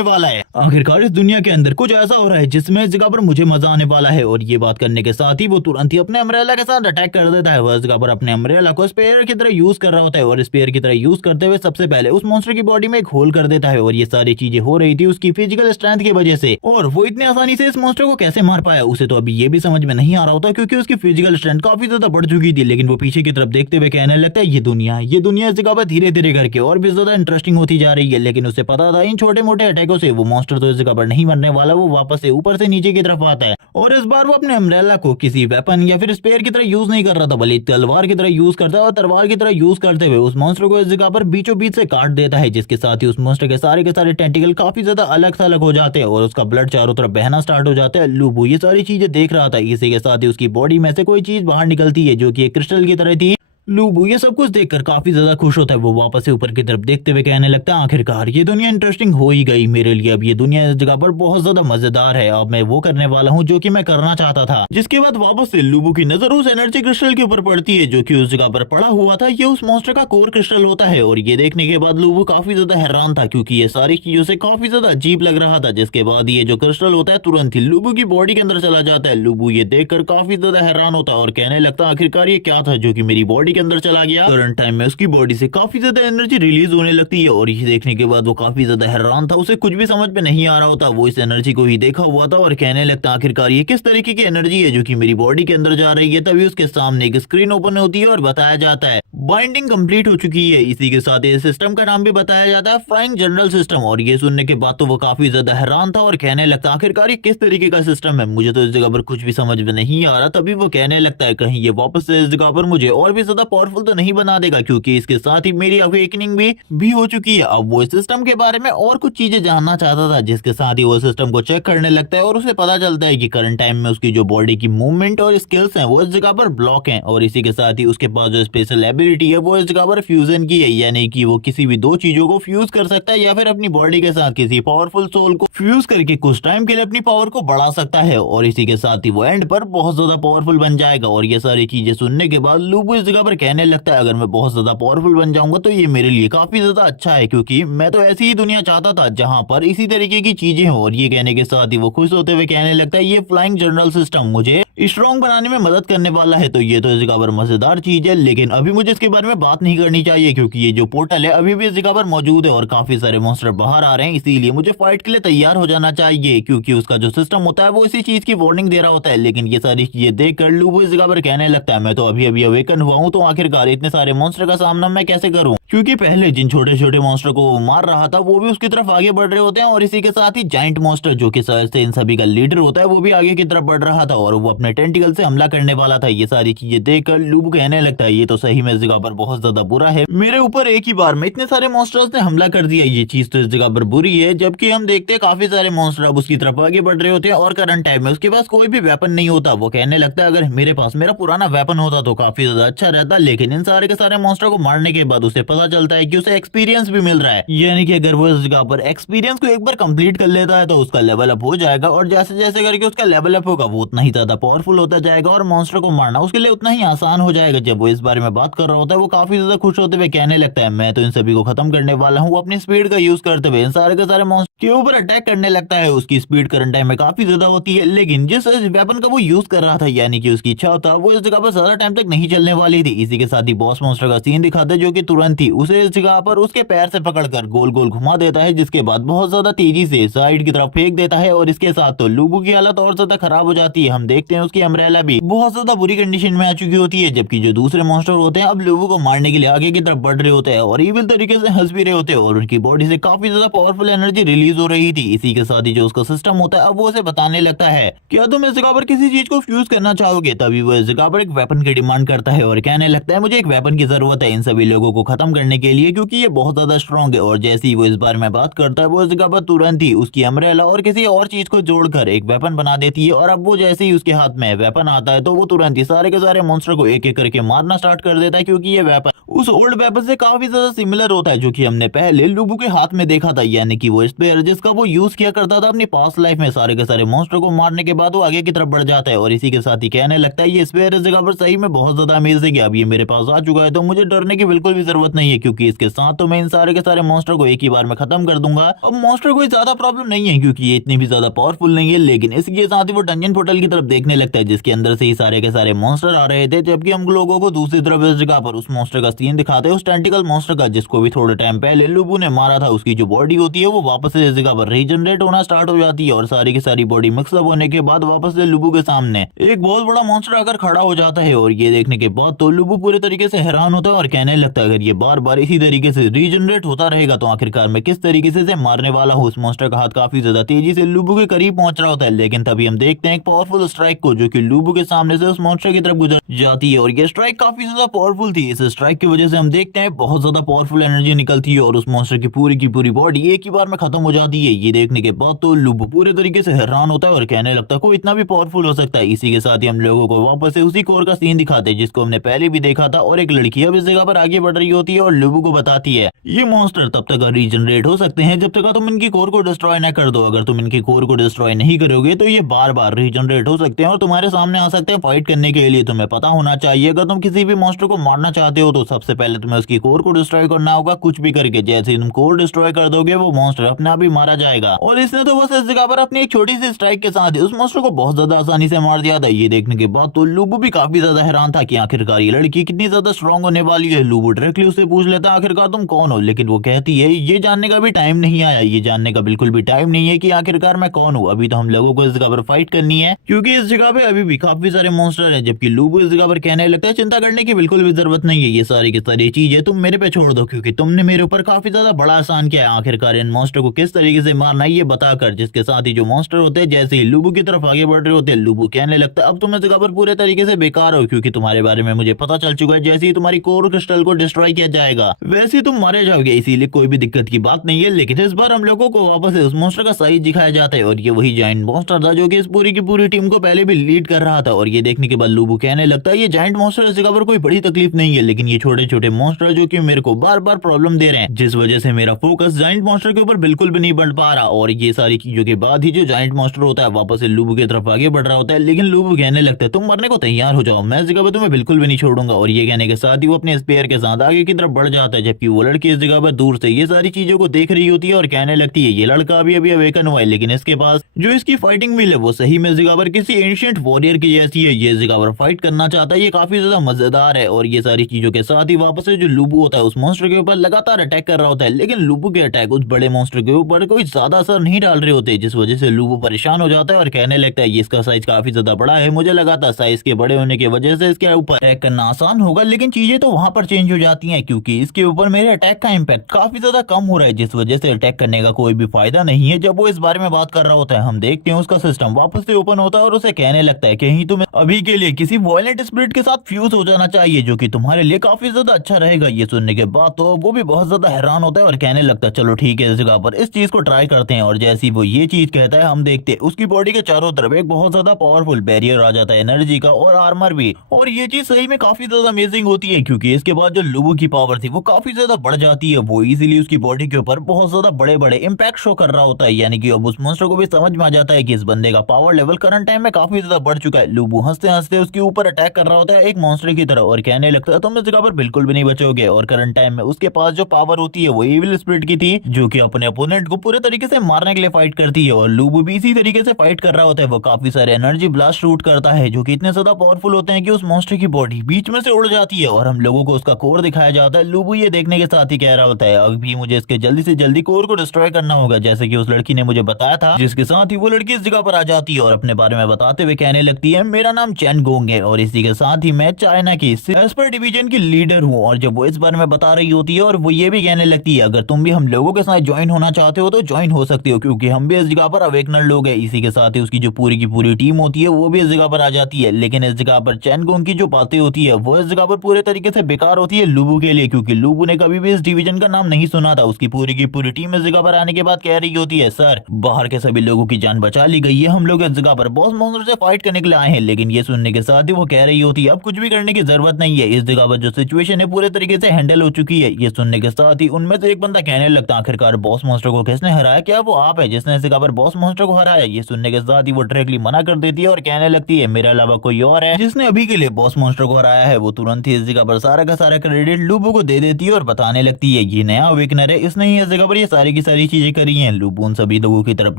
वाला है, आखिरकार इस दुनिया के अंदर कुछ ऐसा हो रहा है जिसमें इस जगह पर मुझे मजा आने वाला है। और ये बात करने के साथ ही वो तुरंत ही अपने अम्ब्रेला के साथ अटैक कर देता है। वह इस जगह पर अपने अम्ब्रेला को स्पेयर की तरह यूज कर रहा होता है और स्पेयर की तरह यूज करते हुए सबसे पहले उस मॉन्स्टर की बॉडी में एक होल कर देता है। और ये सारी चीजें हो रही थी उसकी फिजिकल स्ट्रेंथ की वजह से, और वो इतनी आसानी से इस मॉन्स्टर को कैसे मार पाया उसे तो अभी ये भी समझ में नहीं आ रहा होता, क्योंकि उसकी फिजिकल स्ट्रेंथ काफी ज्यादा बढ़ चुकी थी। लेकिन वो पीछे की तरफ देखते हुए कहने लगता है ये दुनिया इस जगह पर धीरे धीरे करके और भी ज्यादा इंटरेस्टिंग होती जा रही है। लेकिन उसे पता था इन छोटे मोटे अटैकों से वो मॉन्स्टर तो इस जगह पर नहीं मरने वाला, वो वापस से ऊपर से नीचे की तरफ आता है। और इस बार वो अपने अम्ब्रेला को किसी वेपन या फिर स्पेयर की तरह यूज नहीं कर रहा था, बल्कि तलवार की तरह यूज करता है। और तलवार की तरह यूज करते हुए उस मॉन्स्टर को इस जगह पर बीचों बीच से काट देता है, जिसके साथ ही उस मॉन्स्टर के सारे टेंटिकल काफी ज्यादा अलग थलग हो जाते हैं और उसका ब्लड चारों तरफ बहना स्टार्ट हो जाता है। लूबू ये सारी चीजें देख रहा था। इसी के साथ ही उसकी बॉडी में से कोई चीज बाहर निकलती है जो कि एक क्रिस्टल की तरह थी। लूबू ये सब कुछ देखकर काफी ज्यादा खुश होता है। वो वापस से ऊपर की तरफ देखते हुए कहने लगता है आखिरकार ये दुनिया इंटरेस्टिंग हो ही गई मेरे लिए। अब ये दुनिया इस जगह पर बहुत ज्यादा मजेदार है। अब मैं वो करने वाला हूँ जो कि मैं करना चाहता था। जिसके बाद वापस से लूबू की नजर उस एनर्जी क्रिस्टल के ऊपर पड़ती है जो कि उस जगह पर पड़ा हुआ था। ये उस मॉन्स्टर का कोर क्रिस्टल होता है। और ये देखने के बाद लूबू काफी ज्यादा हैरान था, क्योंकि ये सारी चीजों से काफी ज्यादा अजीब लग रहा था। जिसके बाद ये जो क्रिस्टल होता है तुरंत ही लूबू की बॉडी के अंदर चला जाता है। लूबू ये देखकर काफी ज्यादा हैरान होता है और कहने लगता है आखिरकार ये क्या था जो कि मेरी बॉडी के अंदर चला गया। करंट टाइम में उसकी बॉडी से काफी ज्यादा एनर्जी रिलीज होने लगती है। और ये देखने के बाद वो काफी ज्यादा हैरान था, उसे कुछ भी समझ में नहीं आ रहा होता। वो इस एनर्जी को ही देखा हुआ था और कहने लगता आखिरकार ये किस तरीके की एनर्जी है जो कि मेरी बॉडी के अंदर जा रही है। तभी उसके सामने एक स्क्रीन ओपन होती है और बताया जाता है बाइंडिंग कंप्लीट हो चुकी है। इसी के साथ इस सिस्टम का नाम भी बताया जाता है फ्लाइंग जनरल सिस्टम। और ये सुनने के बाद तो वो काफी ज्यादा हैरान था और कहने लगता आखिरकार ये किस तरीके का सिस्टम है, मुझे तो इस जगह पर कुछ भी समझ में नहीं आ रहा। तभी वो कहने लगता है कहीं ये वापस से इस जगह पर मुझे और भी ज्यादा ज्यादा पावरफुल तो नहीं बना देगा, क्योंकि इसके साथ ही मेरी अवेकनिंग भी हो चुकी है। अब वो सिस्टम के बारे में और कुछ चीजें जानना चाहता था, जिसके साथ ही वो सिस्टम को चेक करने लगता है और उसे पता चलता है कि करंट टाइम में उसकी जो बॉडी की मूवमेंट और स्किल्स हैं वो इस जगह पर ब्लॉक हैं, और इसी के साथ ही उसके पास जो स्पेशल एबिलिटी है वो इस जगह पर फ्यूजन की है, यानी कि वो किसी भी दो चीजों को फ्यूज कर सकता है या फिर अपनी बॉडी के साथ किसी पावरफुल सोल को फ्यूज करके कुछ टाइम के लिए अपनी पावर को बढ़ा सकता है, और इसी के साथ ही वो एंड पर बहुत ज्यादा पावरफुल बन जाएगा। और ये सारी चीजें सुनने के बाद लूबू इस जगह पर कहने लगता है अगर मैं बहुत ज्यादा पावरफुल बन जाऊंगा तो ये मेरे लिए काफी ज्यादा अच्छा है, क्योंकि मैं तो ऐसी ही दुनिया चाहता था जहां पर इसी तरीके की चीजें हो। और ये कहने के साथ ही वो खुश होते हुए कहने लगता है ये फ्लाइंग जर्नल सिस्टम मुझे स्ट्रॉन्ग बनाने में मदद करने वाला है, तो ये तो इस जगह पर मजेदार चीज है, लेकिन अभी मुझे इसके बारे में बात नहीं करनी चाहिए, क्योंकि ये जो पोर्टल है अभी भी इस जगह पर मौजूद है और काफी सारे मॉन्स्टर बाहर आ रहे हैं, इसीलिए मुझे फाइट के लिए तैयार हो जाना चाहिए, क्योंकि उसका जो सिस्टम होता है वो इसी चीज की वार्निंग दे रहा होता है। लेकिन ये सारी चीजें देख कर लूबू इस जगह पर कहने लगता है मैं तो अभी अभी अवेकन हुआ हूँ, तो आखिरकार इतने सारे मॉन्स्टर का सामना मैं कैसे करूँ, क्योंकि पहले जिन छोटे छोटे मॉन्स्टर को वो मार रहा था वो भी उसकी तरफ आगे बढ़ रहे होते हैं, और इसी के साथ ही जाइंट मॉन्स्टर जो कि शायद से इन सभी का लीडर होता है वो भी आगे की तरफ बढ़ रहा था और वो अपने टेंटिकल से हमला करने वाला था। ये सारी चीजें देखकर लूबू कहने लगता है ये तो सही में इस जगह पर बहुत ज्यादा बुरा है, मेरे ऊपर एक ही बार में इतने सारे मॉन्स्टर्स ने हमला कर दिया, ये चीज तो इस जगह पर बुरी है। जबकि हम देखते हैं काफी सारे मॉन्स्टर अब उसकी तरफ आगे बढ़ रहे होते हैं और करंट टाइम में उसके पास कोई भी वेपन नहीं होता। वो कहने लगता है अगर मेरे पास मेरा पुराना वेपन होता तो काफी ज्यादा अच्छा रहता, लेकिन इन सारे के सारे मॉन्स्टर को मारने के बाद उसे पता चलता है कि उसे एक्सपीरियंस भी मिल रहा है, यानी कि अगर वो इस जगह पर एक्सपीरियंस को एक बार कंप्लीट कर लेता है तो उसका लेवल अप हो जाएगा, और जैसे जैसे करके उसका लेवल अप होगा वो उतना ही ज्यादा पावरफुल होता जाएगा और मॉन्स्टर को मारना उसके लिए उतना ही आसान हो जाएगा। जब वो इस बारे में बात कर रहा होता है वो काफी ज्यादा खुश होते हुए कहने लगता है मैं तो इन सभी को खत्म करने वाला हूँ। अपनी स्पीड का यूज करते हुए इन सारे के सारे मॉन्स्टर के ऊपर अटैक करने लगता है। उसकी स्पीड करंट टाइम में काफी ज्यादा होती है, लेकिन जिस वेपन का वो यूज कर रहा था यानी कि उसकी इच्छा था वो इस जगह पर ज्यादा टाइम तक नहीं चलने वाली थी। इसी के साथ ही बॉस मॉन्स्टर का सीन दिखाते जो कि तुरंत ही उसे इस जगह पर उसके पैर से पकड़कर गोल गोल घुमा देता है, जिसके बाद बहुत ज्यादा तेजी से साइड की तरफ फेंक देता है, और इसके साथ तो लूबू की हालत और ज्यादा खराब हो जाती है। हम देखते हैं उसकी अम्ब्रेला भी बहुत ज्यादा बुरी कंडीशन में आ चुकी होती है, जबकि जो दूसरे मॉन्स्टर होते हैं अब लूबू को मारने के लिए आगे की तरफ बढ़ रहे होते हैं और इविल तरीके से हंस भी रहे होते हैं, और उनकी बॉडी से काफी ज्यादा पावरफुल एनर्जी रिलीज हो रही थी। इसी के साथ ही जो उसका सिस्टम होता है अब वो उसे बताने लगता है क्या तुम इस जगह पर किसी चीज को फ्यूज करना चाहोगे। तभी वो इस जगह पर एक वेपन की डिमांड करता है और कहने लगता है मुझे एक वेपन की जरूरत है इन सभी लोगों को खत्म करने के लिए, क्योंकि ये बहुत ज्यादा स्ट्रॉन्ग है। और जैसे ही वो इस बारे में बात करता है वो इस जगह पर तुरंत ही उसकी अम्ब्रेला और किसी और चीज को जोड़कर एक वेपन बना देती है, और अब वो जैसे ही उसके हाथ में वेपन आता है तो वो तुरंत ही सारे के सारे मॉन्स्टर को एक एक करके मारना स्टार्ट कर देता है, क्योंकि ये वेपन उस ओल्ड वेपन से काफी ज्यादा सिमिलर होता है जो कि हमने पहले लूबू के हाथ में देखा था, यानी कि वो स्पेयर जिसका वो यूज किया करता था अपनी पास्ट लाइफ में। सारे के सारे मॉन्स्टर को मारने के बाद वो आगे की तरफ बढ़ जाता है, और इसी के साथ ही कहने लगता है ये स्पेयर इस जगह पर सही में बहुत ज्यादा अमेजिंग है, अब ये मेरे पास आ चुका है तो मुझे डरने की बिल्कुल भी जरूरत नहीं है, क्योंकि इसके साथ तो मैं इन सारे के सारे मॉन्स्टर को एक ही बार में खत्म कर दूंगा। अब मॉन्स्टर कोई ज्यादा प्रॉब्लम नहीं है क्योंकि ये इतनी भी ज्यादा पावरफुल नहीं है, लेकिन इसके साथ ही वो डंजन पोर्टल की तरफ देखने लगता है जिसके अंदर से ही सारे के सारे मॉन्स्टर आ रहे थे, जबकि हम लोगों को दूसरी तरफ इस जगह पर उस मॉन्स्टर का सीन दिखाते हैं, उस टेंटिकल मॉन्स्टर का जिसको भी थोड़े टाइम पहले लूबू ने मारा था। उसकी जो बॉडी होती है वो वापस से इस जगह पर रीजनरेट होना स्टार्ट हो जाती है, और सारी की सारी बॉडी मिक्सअप होने के बाद वापस से लूबू के सामने एक बहुत बड़ा मॉन्स्टर आकर खड़ा हो जाता है। और ये देखने के बाद तो लूबू पूरे तरीके से हैरान होता है और कहने लगता है अगर ये बार बार इसी तरीके से रीजनरेट होता रहेगा तो आखिरकार मैं किस तरीके से मारने वाला हूँ। उस मॉन्स्टर का हाथ काफी ज्यादा तेजी से लूबू के करीब पहुंच रहा होता है, लेकिन तभी हम देखते हैं एक पावरफुल स्ट्राइक को जो कि लूबू के सामने से उस मॉन्स्टर की तरफ गुजर जाती है, और ये स्ट्राइक काफी ज्यादा पावरफुल थी। इस स्ट्राइक की वजह से हम देखते हैं बहुत ज्यादा पावरफुल एनर्जी निकलती है और उस मॉन्स्टर की पूरी बॉडी एक ही बार में खत्म हो जाती है। ये देखने के बाद तो लूबू पूरे तरीके से हैरान होता है और कहने लगता है कोई इतना भी पावरफुल हो सकता है। इसी के साथ ही हम लोगों को वापस से उसी कोर का सीन दिखाते हैं जिसको हमने पहले भी देखा था, और एक लड़की अब इस जगह पर आगे बढ़ रही होती है और लूबू को बताती है ये मॉन्स्टर तब तक रीजनरेट हो सकते हैं जब तक तुम इनकी कोर को डिस्ट्रॉय न कर दो। अगर तुम इनकी कोर को डिस्ट्रॉय नहीं करोगे तो ये बार बार रीजनरेट हो सकते हैं और तुम्हारे सामने आ सकते हैं फाइट करने के लिए। तुम्हें पता होना चाहिए अगर तुम किसी भी मॉन्स्टर को मारना चाहते हो तो सबसे पहले तुम्हें उसकी कोर को डिस्ट्रॉय करना होगा, कुछ भी करके। जैसे ही तुम कोर डिस्ट्रॉय कर दोगे वो मॉन्स्टर अपने आप ही मारा जाएगा, और इसने तो बस इस जगह पर अपनी एक छोटी सी स्ट्राइक के साथ उस मॉन्स्टर को बहुत ज्यादा आसानी से मार दिया था। ये देखने के बाद तो लूबू भी काफी ज्यादा हैरान था कि आखिरकार ये लड़की कितनी ज्यादा स्ट्रांग होने वाली है। लूबू डायरेक्टली उससे पूछ लेता है आखिरकार तुम कौन हो, लेकिन वो कहती है ये जानने का भी टाइम नहीं आया, ये जानने का बिल्कुल भी टाइम नहीं है कि आखिरकार मैं कौन हूँ। अभी तो हम लोगों को इस जगह पर फाइट करनी है क्योंकि इस जगह पे अभी भी काफी सारे मॉन्स्टर है। जबकि लूबू इस जगह पर कहने लगता है चिंता करने की बिल्कुल भी जरूरत नहीं है, ये सारी की सारी चीजें तुम मेरे पे छोड़ दो क्योंकि तुमने मेरे ऊपर काफी ज्यादा बड़ा आसान किया है। आखिरकार इन मॉन्स्टर को किस किस तरीके से मारना है ये बताकर, जिसके साथ ही जो मॉन्स्टर होते हैं जैसे ही लूबू की तरफ आगे बढ़ रहे होते हैं, लूबू कहने लगता है अब तुम इस जगह पर पूरे तरीके से बेकार हो, क्योंकि तुम्हारे बारे में मुझे पता चल चुका है, जैसे ही तुम्हारी कोर क्रिस्टल को डिस्ट्रॉय किया जाएगा वैसे ही तुम मारे जाओगे, इसीलिए कोई भी दिक्कत की बात नहीं है। लेकिन इस बार हम लोगों को वापस से उस मॉन्स्टर का साइज दिखाया जाता है और ये वही जायंट मॉन्स्टर था जो कि इस पूरी की पूरी टीम को पहले भी लीड कर रहा था। और ये देखने के बाद लूबू कहने लगता है ये जायंट मॉन्स्टर इस जगह पर कोई बड़ी तकलीफ नहीं है, लेकिन ये छोटे छोटे मॉन्स्टर जो कि मेरे को बार बार प्रॉब्लम दे रहे हैं, जिस वजह से मेरा फोकस जायंट मॉन्स्टर के ऊपर बिल्कुल भी नहीं बढ़ पा रहा। और ये सारी चीजों के बाद ही जो जायंट मॉन्स्टर होता है वापस से लूबू की तरफ आगे बढ़ रहा होता है, लेकिन लूबू कहने लगता है तुम मरने को तैयार हो जाओ, मैं इस जगह पर तुम्हें बिल्कुल भी नहीं छोड़ूंगा। और ये कहने के साथ ही वो अपने स्पेयर के साथ आगे की तरफ बढ़ जाता है, जबकि वो लड़की इस जगह पर दूर से ये सारी चीजों को देख रही होती है और कहने लगती है ये लड़का अभी अभी अवेकन हुआ है, लेकिन इसके पास जो इसकी फाइटिंग मिल है वो सही में इस जगह पर किसी एंशिएंट वॉरियर की जैसी है, ये इस जगह पर फाइट करना चाहता है, ये काफी ज्यादा मजेदार है। और ये सारी चीजों के साथ ही वापस से जो लूबू होता है उस मॉन्स्टर के ऊपर लगातार अटैक कर रहा होता है, लेकिन लूबू के अटैक उस बड़े मॉन्स्टर के ऊपर कोई ज्यादा असर नहीं डाल रहे होते, जिस वजह से लूबू परेशान हो जाता है और कहने लगता है ये इसका साइज काफी ज्यादा बड़ा है, मुझे लगा था साइज के बड़े होने की वजह से इसके ऊपर अटैक करना आसान होगा, लेकिन चीजें तो वहां पर चेंज हो जाती हैं क्योंकि इसके ऊपर मेरे अटैक का इम्पैक्ट काफी ज्यादा कम हो रहा है, जिस वजह से अटैक करने का कोई भी फायदा नहीं है। जब वो इस बारे में बात कर रहा होता है हम देखते हैं उसका सिस्टम वापस से ओपन होता है और उसे कहने लगता है कहीं तुम्हें अभी के लिए किसी वायलेंट स्पिरिट के साथ फ्यूज हो जाना चाहिए, जो कि तुम्हारे लिए काफी ज्यादा अच्छा रहेगा। ये सुनने के बाद तो वो भी बहुत ज्यादा हैरान होता है और कहने लगता है चलो ठीक है इस जगह पर इस चीज को ट्राई करते हैं। और जैसी वो ये चीज कहता है हम देखते हैं उसकी बॉडी के चारों तरफ एक बहुत ज्यादा पावरफुल बैरियर आ जाता है एनर्जी का और आर्मर भी, और ये चीज सही में काफी ज्यादा अमेजिंग होती है क्योंकि इसके बाद जो लूबू की पावर थी वो काफी ज्यादा बढ़ जाती है, वो इजीली उसकी बॉडी के ऊपर बहुत ज्यादा बड़े बड़े इंपैक्ट शो कर रहा होता है, यानी कि अब उस मॉन्स्टर को भी समझ में आ जाता है कि इस बंदे का पावर लेवल करंट टाइम में काफी ज्यादा बढ़ चुका है। लूबू हंसते हंसते उसके ऊपर अटैक कर रहा होता है एक मॉन्स्टर की तरह और कहने लगता है तुम इस जगह पर बिल्कुल भी नहीं बचोगे। और करंट टाइम में उसके पास जो पावर होती है वो इविल स्पिरिट की थी जो कि अपने अपोनेंट को पूरे तरीके से मारने के लिए फाइट करती है, और लूबू भी इसी तरीके से फाइट कर रहा होता है। वो काफी सारे एनर्जी ब्लास्ट शूट करता है जो कि इतने ज्यादा पावरफुल होते हैं कि उस मॉन्स्टर की बॉडी बीच में से उड़ जाती है और हम लोगों को उसका कोर दिखाया जाता है। लूबू ये देखने के साथ ही कह रहा होता है अभी मुझे इसके जल्दी से जल्दी कोर को डिस्ट्रॉय करना होगा, जैसे कि उस लड़की ने मुझे बताया था, जिसके साथ ही वो लड़की इस जगह पर आ जाती है और अपने बारे में बताते हुए कहने लगती है मेरा नाम चैन गोंग है और इसी के साथ ही मैं चाइना की एस्पर डिवीजन की लीडर हूँ। और जब वो इस बारे में बता रही होती है और वो ये भी कहने लगती है अगर तुम भी हम लोगों के साथ ज्वाइन होना चाहते हो तो ज्वाइन हो सकते हो क्योंकि हम भी इस जगह पर अवेकनर लोग हैं। इसी के साथ ही उसकी जो पूरी की पूरी टीम होती है वो भी इस जगह पर आ जाती है, लेकिन इस जगह पर चैन गोंग की जो बातें होती है वो इस जगह पर पूरे तरीके से बेकार होती है लूबू के लिए, क्योंकि लूबू ने कभी भी इस डिवीजन का नाम नहीं सुना था। उसकी पूरी की पूरी टीम इस जगह पर आने के बाद कह रही होती है सर बाहर के सभी लोगों की जान बचा ली गई है, हम लोग इस जगह पर बॉस मॉन्स्टर से फाइट करने के लिए आए हैं। लेकिन ये सुनने के साथ ही वो कह रही होती है अब कुछ भी करने की जरूरत नहीं है, इस जगह पर जो सिचुएशन है पूरे तरीके से हैंडल हो चुकी है। ये सुनने के साथ ही उनमें से एक बंदा कहने लगता आखिरकार बॉस मॉन्स्टर को किसने हराया, क्या वो आप है जिसने इस जगह पर बॉस मॉन्स्टर को हराया। ये सुनने के साथ ही वो डायरेक्टली मना कर देती है और कहने लगती है मेरे अलावा कोई और है जिसने अभी के लिए बॉस मॉन्स्टर को हराया है। वो तुरंत ही इस जगह पर सारा का सारा क्रेडिट लूबू को दे देती है और बताने लगती है ये नया अवेकनर है, इसने ही इस जगह पर ये सारी की सारी चीजें करी हैं। लूबू उन सभी लोगों की तरफ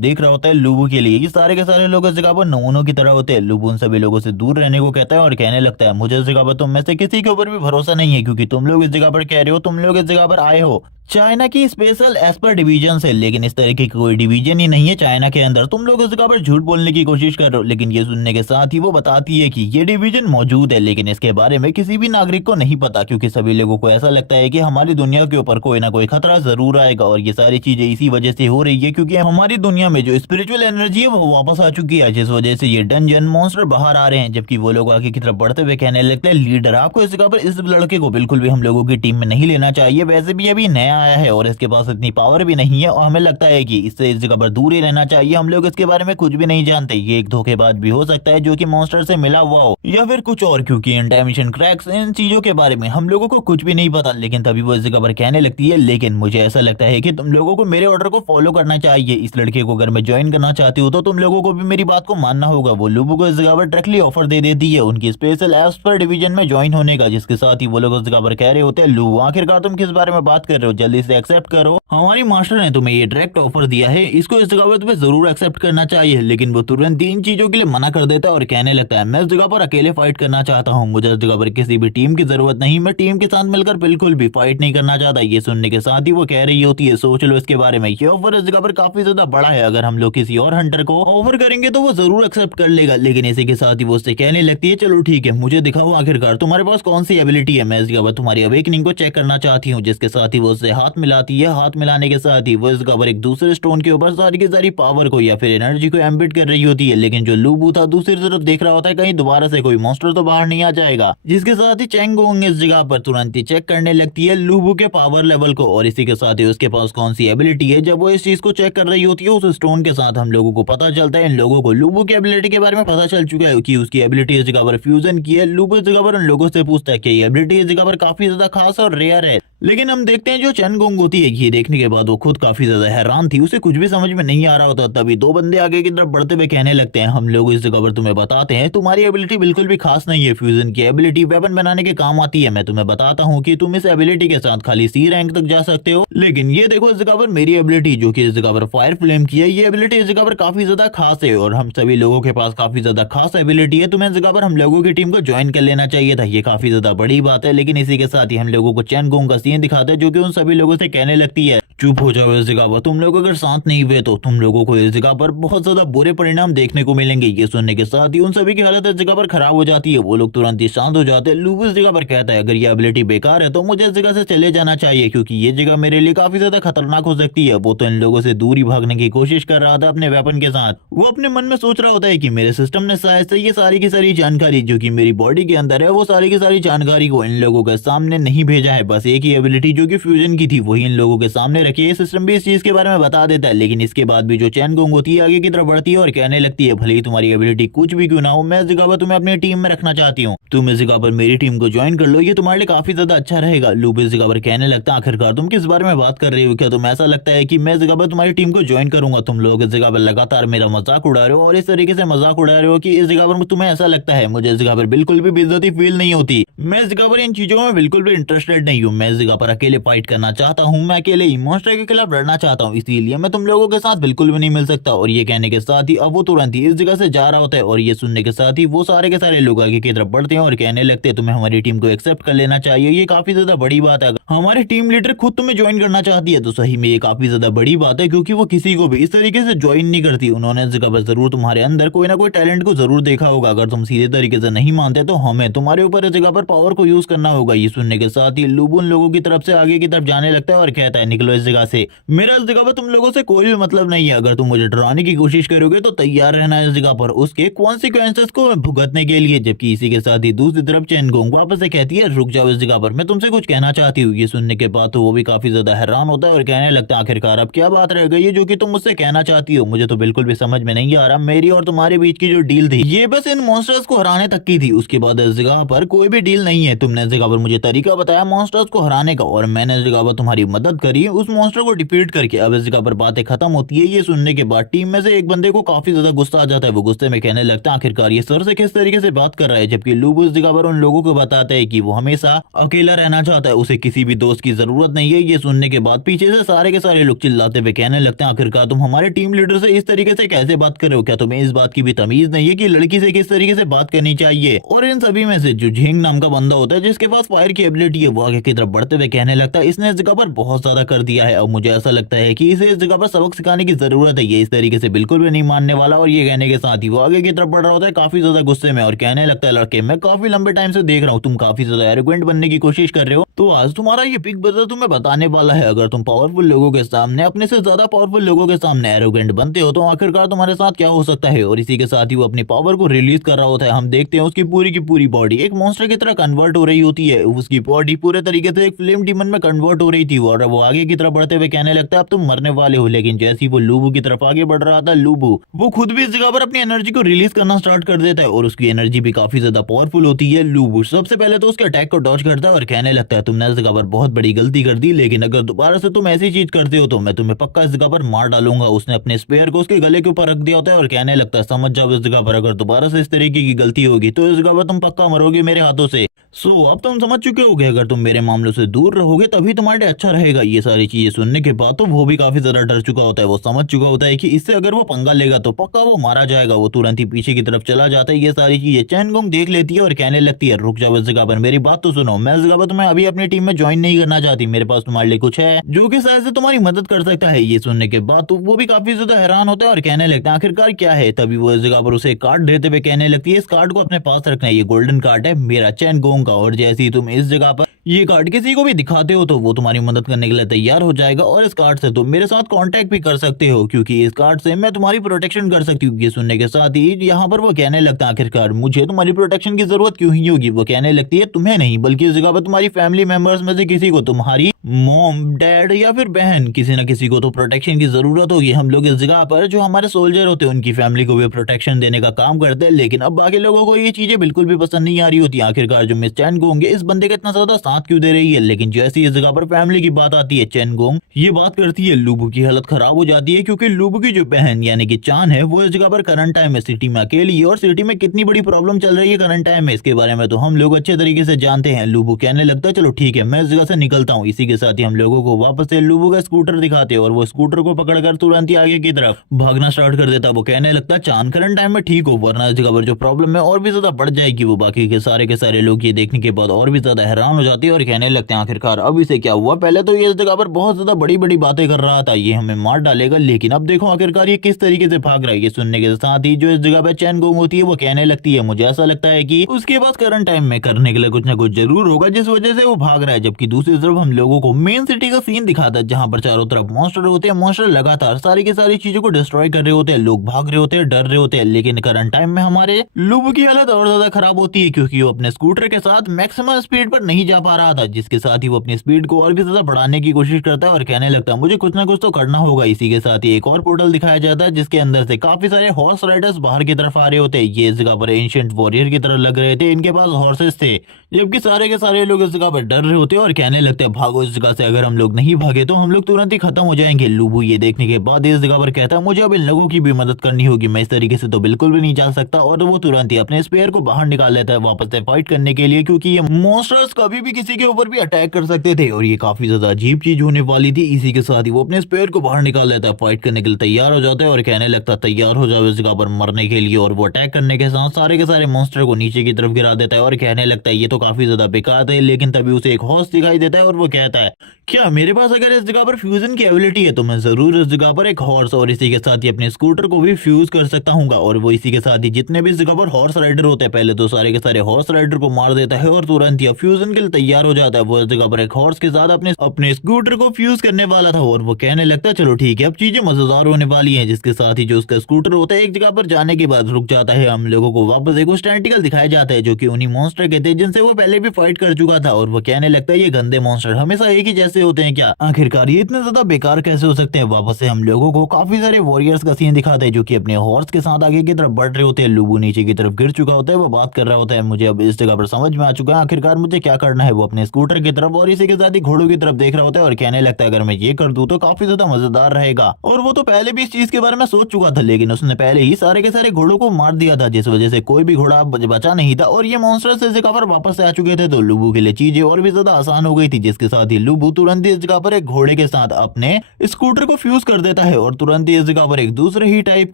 देख रहा होता है, लूबू के लिए ये सारे के सारे लोग इस जगह पर नमूनों की तरह होते हैं। लूबू उन सभी लोगों से दूर रहने को कहता है और कहने लगता है मुझे इस जगह पर तुम में से किसी के ऊपर भी भरोसा नहीं है, क्योंकि तुम लोग इस जगह पर कह रहे हो तुम लोग इस जगह पर आए हो चाइना की स्पेशल एस्पर डिवीजन से, लेकिन इस तरीके की कोई डिवीजन ही नहीं है चाइना के अंदर, तुम लोग इस जगह पर झूठ बोलने की कोशिश कर रहे हो। लेकिन ये सुनने के साथ ही वो बताती है कि ये डिवीजन मौजूद है, लेकिन इसके बारे में किसी भी नागरिक को नहीं पता, क्योंकि सभी लोगों को ऐसा लगता है कि हमारी दुनिया के ऊपर कोई ना कोई खतरा जरूर आएगा। और ये सारी चीजें इसी वजह से हो रही है क्योंकि हमारी दुनिया में जो स्पिरिचुअल एनर्जी है वो वापस आ चुकी है, जिस वजह से ये डंजन मॉन्स्टर बाहर आ रहे हैं। जबकि वो लोग आगे की तरफ बढ़ते हुए कहने लगते हैं लीडर आपको इस जगह पर इस लड़के को बिल्कुल भी हम लोगों की टीम में नहीं लेना चाहिए, वैसे भी अभी नया आया है और इसके पास इतनी पावर भी नहीं है और हमें लगता है कि इससे इस जगह पर दूर ही रहना चाहिए, हम लोग इसके बारे में कुछ भी नहीं जानते, ये एक धोखेबाज भी हो सकता है जो कि मॉन्स्टर से मिला हुआ हो या फिर कुछ और, क्योंकि इन डायमेंशन क्रैक्स इन चीजों के बारे में हम लोगों को कुछ भी नहीं पता। लेकिन तभी वो इस जगह पर कहने लगती है लेकिन मुझे ऐसा लगता है कि तुम लोगों को मेरे ऑर्डर को फॉलो करना चाहिए, इस लड़के को अगर मैं ज्वाइन करना चाहती हूँ तो तुम लोगों को भी मेरी बात को मानना होगा। वो लूबू को इस जगह पर डायरेक्टली ऑफर दे देती है उनकी स्पेशल एस्पर डिवीजन में ज्वाइन होने का, जिसके साथ ही वो लोग उस जगह पर कह रहे होते हैं लूबू आखिरकार तुम किस बारे में बात कर रहे हो, जल्दी से एक्सेप्ट करो, हमारी मास्टर ने तुम्हें ये डायरेक्ट ऑफर दिया है, इसको इस जगह पर तुम्हें जरूर एक्सेप्ट करना चाहिए। लेकिन वो तुरंत इन चीजों के लिए मना कर देता है और कहने लगता है मैं इस जगह पर अकेले फाइट करना चाहता हूँ, मुझे इस जगह पर किसी भी टीम की जरूरत नहीं, मैं टीम के साथ मिलकर बिल्कुल भी फाइट नहीं करना चाहता। ये सुनने के साथ ही वो कह रही होती है सोच लो इसके बारे में, ये ऑफर इस जगह पर काफी ज्यादा बड़ा है, अगर हम लोग किसी और हंटर को ऑफर करेंगे तो वो जरूर एक्सेप्ट कर लेगा। लेकिन इसी के साथ ही वो उससे कहने लगती है चलो ठीक है मुझे दिखाओ आखिरकार तुम्हारे पास कौन सी एबिलिटी है, मैं इस जगह पर तुम्हारी अवेकनिंग को चेक करना चाहती हूँ। जिसके साथ ही वो उससे हाथ मिलाती है। हाथ मिलाने के साथ ही वो इस जगह पर एक दूसरे स्टोन के ऊपर सारी की सारी पावर को या फिर एनर्जी को एम्बिट कर रही होती है। लेकिन जो लूबू था दूसरी तरफ देख रहा होता है कहीं दोबारा से कोई मॉन्स्टर तो बाहर नहीं आ जाएगा, जिसके साथ ही चेंगोंग इस जगह पर तुरंत ही चेक करने लगती है लूबू के पावर लेवल को, और इसी के साथ ही उसके पास कौन सी एबिलिटी है। जब वो इस चीज को चेक कर रही होती है उस स्टोन के साथ हम लोगों को पता चलता है, इन लोगों को लूबू की एबिलिटी के बारे में पता चल चुका है कि उसकी एबिलिटी इस जगह पर फ्यूजन की है। लूबू इस जगह पर उन लोगों से पूछता है कि ये एबिलिटी इस जगह पर काफी ज्यादा खास और रेयर है। लेकिन हम देखते हैं जो चेंगोंग होती है ये देखने के बाद वो खुद काफी ज्यादा हैरान थी, उसे कुछ भी समझ में नहीं आ रहा होता। तभी दो बंदे आगे की तरफ बढ़ते हुए कहने लगते हैं हम लोग इस जगह पर तुम्हें बताते हैं तुम्हारी एबिलिटी बिल्कुल भी खास नहीं है। फ्यूजन की एबिलिटी वेपन बनाने के काम आती है। मैं तुम्हें बताता हूँ कि तुम इस एबिलिटी के साथ खाली सी रैंक तक जा सकते हो, लेकिन ये देखो इस जगह पर मेरी एबिलिटी जो कि इस जगह पर फायर फ्लेम की है, ये एबिलिटी इस जगह पर काफी ज्यादा खास है और हम सभी लोगों के पास काफी ज्यादा खास एबिलिटी है। तुम्हें इस जगह पर हम लोगों की टीम को ज्वाइन कर लेना चाहिए था। ये काफी ज्यादा बड़ी बात है। लेकिन इसी के साथ ही हम लोगों को चेंगोंग का सीन दिखाते हैं जो कि उन सभी लोगों से कहने लगती है चुप हो जाओ इस जगह पर, तुम लोग अगर शांत नहीं हुए तो तुम लोगों को इस जगह पर बहुत ज्यादा बुरे परिणाम देखने को मिलेंगे। ये सुनने के साथ ही उन सभी की हालत इस जगह पर खराब हो जाती है। वो लोग तुरंत ही शांत हो जाते हैं। लूबू इस जगह पर कहता है अगर ये एबिलिटी बेकार है तो मुझे इस जगह से चले जाना चाहिए क्योंकि ये जगह मेरे लिए काफी ज्यादा खतरनाक हो सकती है। वो तो इन लोगों से दूर ही भागने की कोशिश कर रहा था अपने वेपन के साथ। वो अपने मन में सोच रहा होता है कि मेरे सिस्टम ने शायद से ये सारी की सारी जानकारी जो कि मेरी बॉडी के अंदर है वो सारी की सारी जानकारी को इन लोगों के सामने नहीं भेजा है। बस एक ही एबिलिटी जो कि फ्यूजन की थी वही इन लोगों के सामने रखी है। सिस्टम भी इस चीज के बारे में बता देता है। लेकिन इसके बाद भी जो चेंगोंग होती है आगे की तरफ बढ़ती है और कहने लगती है भले ही तुम्हारी एबिलिटी कुछ भी क्यों ना हो, मैं इस जगह पर तुम्हें अपनी टीम में रखना चाहती हूँ। तुम इस जगह पर मेरी टीम को ज्वाइन कर लो, ये तुम्हारे लिए काफी ज्यादा अच्छा रहेगा। लूबू इस जगह पर कहने लगता है आखिरकार तुम किस बारे में बात कर रही हो? क्या तुम्हें ऐसा लगता है कि मैं इस जगह पर तुम्हारी टीम को ज्वाइन करूंगा? तुम लोग इस जगह पर लगातार मेरा मजाक उड़ा रहे हो और इस तरीके से मजाक उड़ा रहे हो कि इस जगह पर तुम्हें ऐसा लगता है। मुझे इस जगह पर बिल्कुल भी बेइज्जती फील नहीं होती। मैं इस जगह पर इन चीजों में बिल्कुल भी इंटरेस्टेड नहीं हूँ। मैं इस जगह पर अकेले फाइट करना चाहता हूँ, मैं अकेले ही मॉन्स्टर के खिलाफ लड़ना चाहता हूँ, इसीलिए मैं तुम लोगों के साथ बिल्कुल भी नहीं मिल सकता। और ये कहने के साथ ही अब वो तुरंत ही इस जगह से जा रहा होता है और ये सुनने के साथ ही वो सारे के सारे लोग आगे की तरफ बढ़ते हैं और कहने लगते हैं तुम्हें हमारी टीम को एक्सेप्ट कर लेना चाहिए। ये काफी ज्यादा बड़ी बात है। हमारे टीम लीडर खुद तुम्हें ज्वाइन करना चाहती है तो सही में ये काफी ज्यादा बड़ी बात है क्योंकि वो किसी को भी इस तरीके से ज्वाइन नहीं करती। उन्होंने इस जगह पर जरूर तुम्हारे अंदर कोई ना कोई टैलेंट को जरूर देखा होगा। अगर तुम सीधे तरीके से नहीं मानते तो हमें तुम्हारे ऊपर इस जगह पर पावर को यूज करना होगा। ये सुनने के साथ ही लूबू उन लोगों की तरफ से आगे की तरफ जाने लगता है और कहता है निकलो इस जगह से, मेरा इस जगह पर तुम लोगों से कोई भी मतलब नहीं है। अगर तुम मुझे डराने की कोशिश करोगे तो तैयार रहना इस जगह पर उसके कॉन्सिक्वेंसेस को भुगतने के लिए। जबकि इसी के साथ ही दूसरी तरफ चेंगोंग वापस से कहती है रुक जाओ इस जगह पर, मैं तुमसे कुछ कहना चाहती हूँ। ये सुनने के बाद तो वो भी काफी ज्यादा हैरान होता है और कहने लगता है आखिरकार अब क्या बात रह गई है जो कि तुम मुझसे कहना चाहती हो? मुझे तो बिल्कुल भी समझ में नहीं आ रहा। मेरी और तुम्हारे बीच की जो डील थी ये बस इन मॉन्स्टर्स को हराने तक की थी, उसके बाद इस जगह पर कोई भी डील नहीं है। तुमने इस जगह पर मुझे तरीका बताया मॉन्स्टर्स को हराने का और मैंने इस जगह पर तुम्हारी मदद करी उस मॉन्स्टर को डिफीट करके। अब इस जगह पर बातें खत्म होती है। ये सुनने के बाद टीम में से एक बंदे को काफी ज्यादा गुस्सा आ जाता है। वो गुस्से में कहने लगता है आखिरकार ये सर से किस तरीके से बात कर रहा है? जबकि लूबू इस जगह पर उन लोगों को बताता है कि वो हमेशा अकेला रहना चाहता है, उसे किसी भी दोस्त की जरूरत नहीं है। ये सुनने के बाद पीछे से सारे के सारे लोग चिल्लाते हुए कहने लगते हैं आखिरकार तुम हमारे टीम लीडर से इस तरीके से कैसे बात कर रहे हो? क्या तुम्हें इस बात की भी तमीज नहीं है कि लड़की से किस तरीके से बात करनी चाहिए? और इन सभी में से जो झिंग नाम का बंदा होता है जिसके पास फायर की एबिलिटी है वो आगे की तरफ बढ़ते हुए कहने लगता है इसने इस जगह पर बहुत ज्यादा कर दिया है। अब मुझे ऐसा लगता है कि इसे इस जगह पर सबक सिखाने की जरूरत है। ये इस तरीके से बिल्कुल भी नहीं मानने वाला। और ये कहने के साथ ही वो आगे की तरफ बढ़ रहा होता है काफी ज्यादा गुस्से में और कहने लगता है लड़के मैं काफी लंबे टाइम से देख रहा हूँ तुम काफी ज्यादा एरोगेंट बनने की कोशिश कर रहे हो, तो आज तुम्हारा ये बिग ब्रदर तुम्हें बताने वाला है अगर तुम पावरफुल लोगों के सामने अपने से ज्यादा पावरफुल लोगों के सामने एरोगेंट बनते हो तो आखिरकार तुम्हारे साथ क्या हो सकता है। और इसी के साथ ही वो अपनी पावर को रिलीज कर रहा होता है। हम देखते हैं उसकी पूरी की पूरी बॉडी एक मॉन्स्टर की तरह कन्वर्ट हो रही होती है। उसकी बॉडी पूरे तरीके से एक फ्लेम डीमन में कन्वर्ट हो रही थी और वो आगे की तरफ बढ़ते हुए कहने लगता है अब तुम मरने वाले हो। लेकिन जैसे ही वो लूबू की तरफ आगे बढ़ रहा था लूबू वो खुद भी इस जगह पर अपनी एनर्जी को रिलीज करना स्टार्ट कर देता है और उसकी एनर्जी भी काफी ज्यादा पावरफुल होती है। लूबू सबसे पहले तो उसके अटैक को डॉज करता है और कहने लगता है तुमने इस जगह पर बहुत बड़ी गलती कर दी, लेकिन अगर दोबारा से तुम ऐसी चीज करते हो तो मैं तुम्हें पक्का इस जगह पर मार डालूंगा। उसने अपने स्पेयर को उसके गले के ऊपर रख दिया होता है और कहने लगता है समझ जाओ इस जगह पर अगर दोबारा से इस तरीके की गलती होगी तो इस जगह पर तुम पक्का मरोगे मेरे हाथों से। सो अब तुम समझ चुके होगे अगर तुम मेरे मामलों से दूर रहोगे तभी तुम्हारे लिए अच्छा रहेगा। ये सारी चीजें सुनने के बाद तो वो भी काफी ज्यादा डर चुका होता है। वो समझ चुका होता है कि इससे अगर वो पंगा लेगा तो पक्का वो मारा जाएगा। वो तुरंत ही पीछे की तरफ चला जाता है। ये सारी चीजें चेंगोंग देख लेती है और कहने लगती है रुक जाओ इस जगह पर, मेरी बात तो सुनो, मैं इस जगह पर तुम्हें अभी अपनी टीम में ज्वाइन नहीं करना चाहती। मेरे पास तुम्हारे लिए कुछ है जो कि शायद से तुम्हारी मदद कर सकता है। ये सुनने के बाद तो वो भी काफी ज्यादा हैरान होता है और कहने लगता है आखिरकार क्या है। तभी वो इस जगह पर उसे कार्ड देते हुए कहने लगती है इस कार्ड को अपने पास रखना है, ये गोल्डन कार्ड है मेरा चेंगोंग का। और जैसे ही तुम इस जगह पर ये कार्ड किसी को भी दिखाते हो तो वो तुम्हारी मदद करने के लिए तैयार हो जाएगा और इस कार्ड से तुम मेरे साथ कांटेक्ट भी कर सकते हो क्योंकि इस कार्ड से मैं तुम्हारी प्रोटेक्शन कर सकती हूँ। ये सुनने के साथ ही यहाँ पर वो कहने लगता है आखिरकार मुझे तुम्हारी प्रोटेक्शन की जरूरत क्यों ही होगी। वो कहने लगती है तुम्हें नहीं बल्कि इस जगह पर तुम्हारी फैमिली मेंबर्स में से किसी को, तुम्हारी मॉम, डैड या फिर बहन, किसी न किसी को तो प्रोटेक्शन की जरूरत होगी। हम लोग इस जगह पर जो हमारे सोल्जर होते हैं उनकी फैमिली को भी प्रोटेक्शन देने का काम करते हैं, लेकिन अब बाकी लोगों को ये चीजें बिल्कुल भी पसंद नहीं आ रही होती। आखिरकार जो मिस चैन गोंग है इस बंदे का इतना ज्यादा साथ क्यों दे रही है, लेकिन जैसे इस जगह पर फैमिली की बात आती है चैन गोंग ये बात करती है, लूबू की हालत खराब हो जाती है क्योंकि लूबू की जो बहन यानी कि चान है वो इस जगह पर करंट टाइम में सिटी में अकेली है और सिटी में कितनी बड़ी प्रॉब्लम चल रही है करंट टाइम में इसके बारे में तो हम लोग अच्छे तरीके से जानते हैं। लूबू कहने लगता है चलो ठीक है मैं इस जगह से निकलता हूँ। इसी के साथ ही हम लोगों को वापस से लूबू का स्कूटर दिखाते हैं और वो स्कूटर को पकड़कर तुरंत ही आगे की तरफ भागना स्टार्ट कर देता है। वो कहने लगता है चांद करंट टाइम में ठीक हो वरना इस जगह पर जो प्रॉब्लम है और भी ज्यादा बढ़ जाएगी। वो बाकी के सारे लोग ये देखने के बाद और भी ज्यादा हैरान हो जाते हैं और कहने लगते हैं आखिरकार अब इसे क्या हुआ। पहले तो ये इस जगह पर बहुत ज्यादा बड़ी बड़ी बातें कर रहा था, ये हमें मार डालेगा, लेकिन अब देखो आखिरकार ये किस तरीके से भाग रहा है। ये सुनने के साथ ही जो इस जगह पर चैन गोंग होती है वो कहने लगती है मुझे ऐसा लगता है कि उसके पास करंट टाइम में करने के लिए कुछ ना कुछ जरूर होगा जिस वजह से वो भाग रहा है। जबकि दूसरी तरफ हम लोगों को मेन सिटी का सीन दिखाता है जहां पर चारों तरफ मॉन्स्टर होते हैं। मॉन्स्टर लगातार सारी की सारी चीजों को डिस्ट्रॉय कर रहे होते हैं, लोग भाग रहे होते हैं, डर रहे होते हैं, लेकिन करंट टाइम में हमारे लूबू की हालत और ज्यादा खराब होती है क्योंकि वो अपने स्कूटर के साथ मैक्सिमम स्पीड पर नहीं जा पा रहा था, जिसके साथ ही वो अपनी स्पीड को और भी ज्यादा बढ़ाने की कोशिश करता है और कहने लगता है मुझे कुछ ना कुछ तो करना होगा। इसी के साथ ही एक और पोर्टल दिखाया जाता है जिसके अंदर से काफी सारे हॉर्स राइडर्स बाहर की तरफ आ रहे होते हैं। ये इस जगह पर एंशिएंट वॉरियर की तरह लग रहे थे, इनके पास हॉर्सेस थे, जबकि सारे के सारे लोग इस जगह पर डर रहे होते हैं और कहने लगते हैं भागो इस जगह से, अगर हम लोग नहीं भागे तो हम लोग तुरंत ही खत्म हो जाएंगे। लूबू ये देखने के बाद इस जगह पर कहता है मुझे अब इन लोगों की भी मदद करनी होगी, मैं इस तरीके से तो बिल्कुल भी नहीं जा सकता। और वो तुरंत ही अपने स्पेयर को बाहर निकाल लेता है वापस से फाइट करने के लिए क्योंकि ये मॉन्स्टर्स कभी भी किसी के ऊपर भी अटैक कर सकते थे और ये काफी ज्यादा अजीब चीज होने वाली थी। इसी के साथ ही वो अपने स्पेयर को बाहर निकाल लेता है, फाइट करने के लिए तैयार हो जाता है और कहने लगता है तैयार हो जाओ इस जगह पर मरने के लिए। और वो अटैक करने के साथ सारे के सारे मॉन्स्टर को नीचे की तरफ गिरा देता है और कहने लगता है ये तो काफी ज्यादा बेकार है। लेकिन तभी उसे एक हॉर्स दिखाई देता है और वो कहता है क्या मेरे पास अगर इस जगह पर फ्यूजन की एबिलिटी है तो मैं जरूर इस जगह पर एक हॉर्स और इसी के साथ ही अपने स्कूटर को भी फ्यूज कर सकता हूँ। और वो इसी के साथ ही जितने भी इस जगह पर हॉर्स राइडर होते हैं पहले तो सारे के सारे हॉर्स राइडर को मार देता है और तुरंत ही फ्यूजन के लिए तैयार हो जाता है। वो इस जगह पर एक हॉर्स के साथ अपने स्कूटर को फ्यूज करने वाला था और वो कहने लगता है चलो ठीक है अब चीजें मजेदार होने वाली है। जिसके साथ ही जो उसका स्कूटर होता है एक जगह पर जाने के बाद रुक जाता है। हम लोगों को वापस एक उस टेंटिकल दिखाया जाता है जो कि उन्हीं मॉन्स्टर के थे जिनसे वो पहले भी फाइट कर चुका था और वो कहने लगता है ये गंदे मॉन्स्टर हमेशा एक ही जैसे होते हैं क्या, आखिरकार ये इतने ज्यादा बेकार कैसे हो सकते हैं। वापस से हम लोगों को काफी सारे वॉरियर्स का सीन दिखाते हैं जो कि अपने हॉर्स के साथ आगे की तरफ बढ़ रहे होते हैं। लूबू नीचे की तरफ गिर चुका होता है, वो बात कर रहा होता है मुझे अब इस जगह पर समझ में आ चुका है आखिरकार मुझे क्या करना है। वो अपने स्कूटर की तरफ और इसी के साथ ही घोड़ों की तरफ देख रहा होता है और कहने लगता है अगर मैं ये कर दूं तो काफी ज्यादा मजेदार रहेगा। और वो तो पहले भी इस चीज के बारे में सोच चुका था लेकिन उसने पहले ही सारे के सारे घोड़ों को मार दिया था जिस वजह से कोई भी घोड़ा बचा नहीं था और ये मॉन्स्टर्स इस जगह पर वापस से आ चुके थे तो लूबू के लिए चीजें और भी ज्यादा आसान हो गई थी। जिसके साथ ही लूबू तुरंत इस जगह पर एक घोड़े के साथ अपने स्कूटर को फ्यूज कर देता है और तुरंत ही इस जगह पर एक दूसरे ही टाइप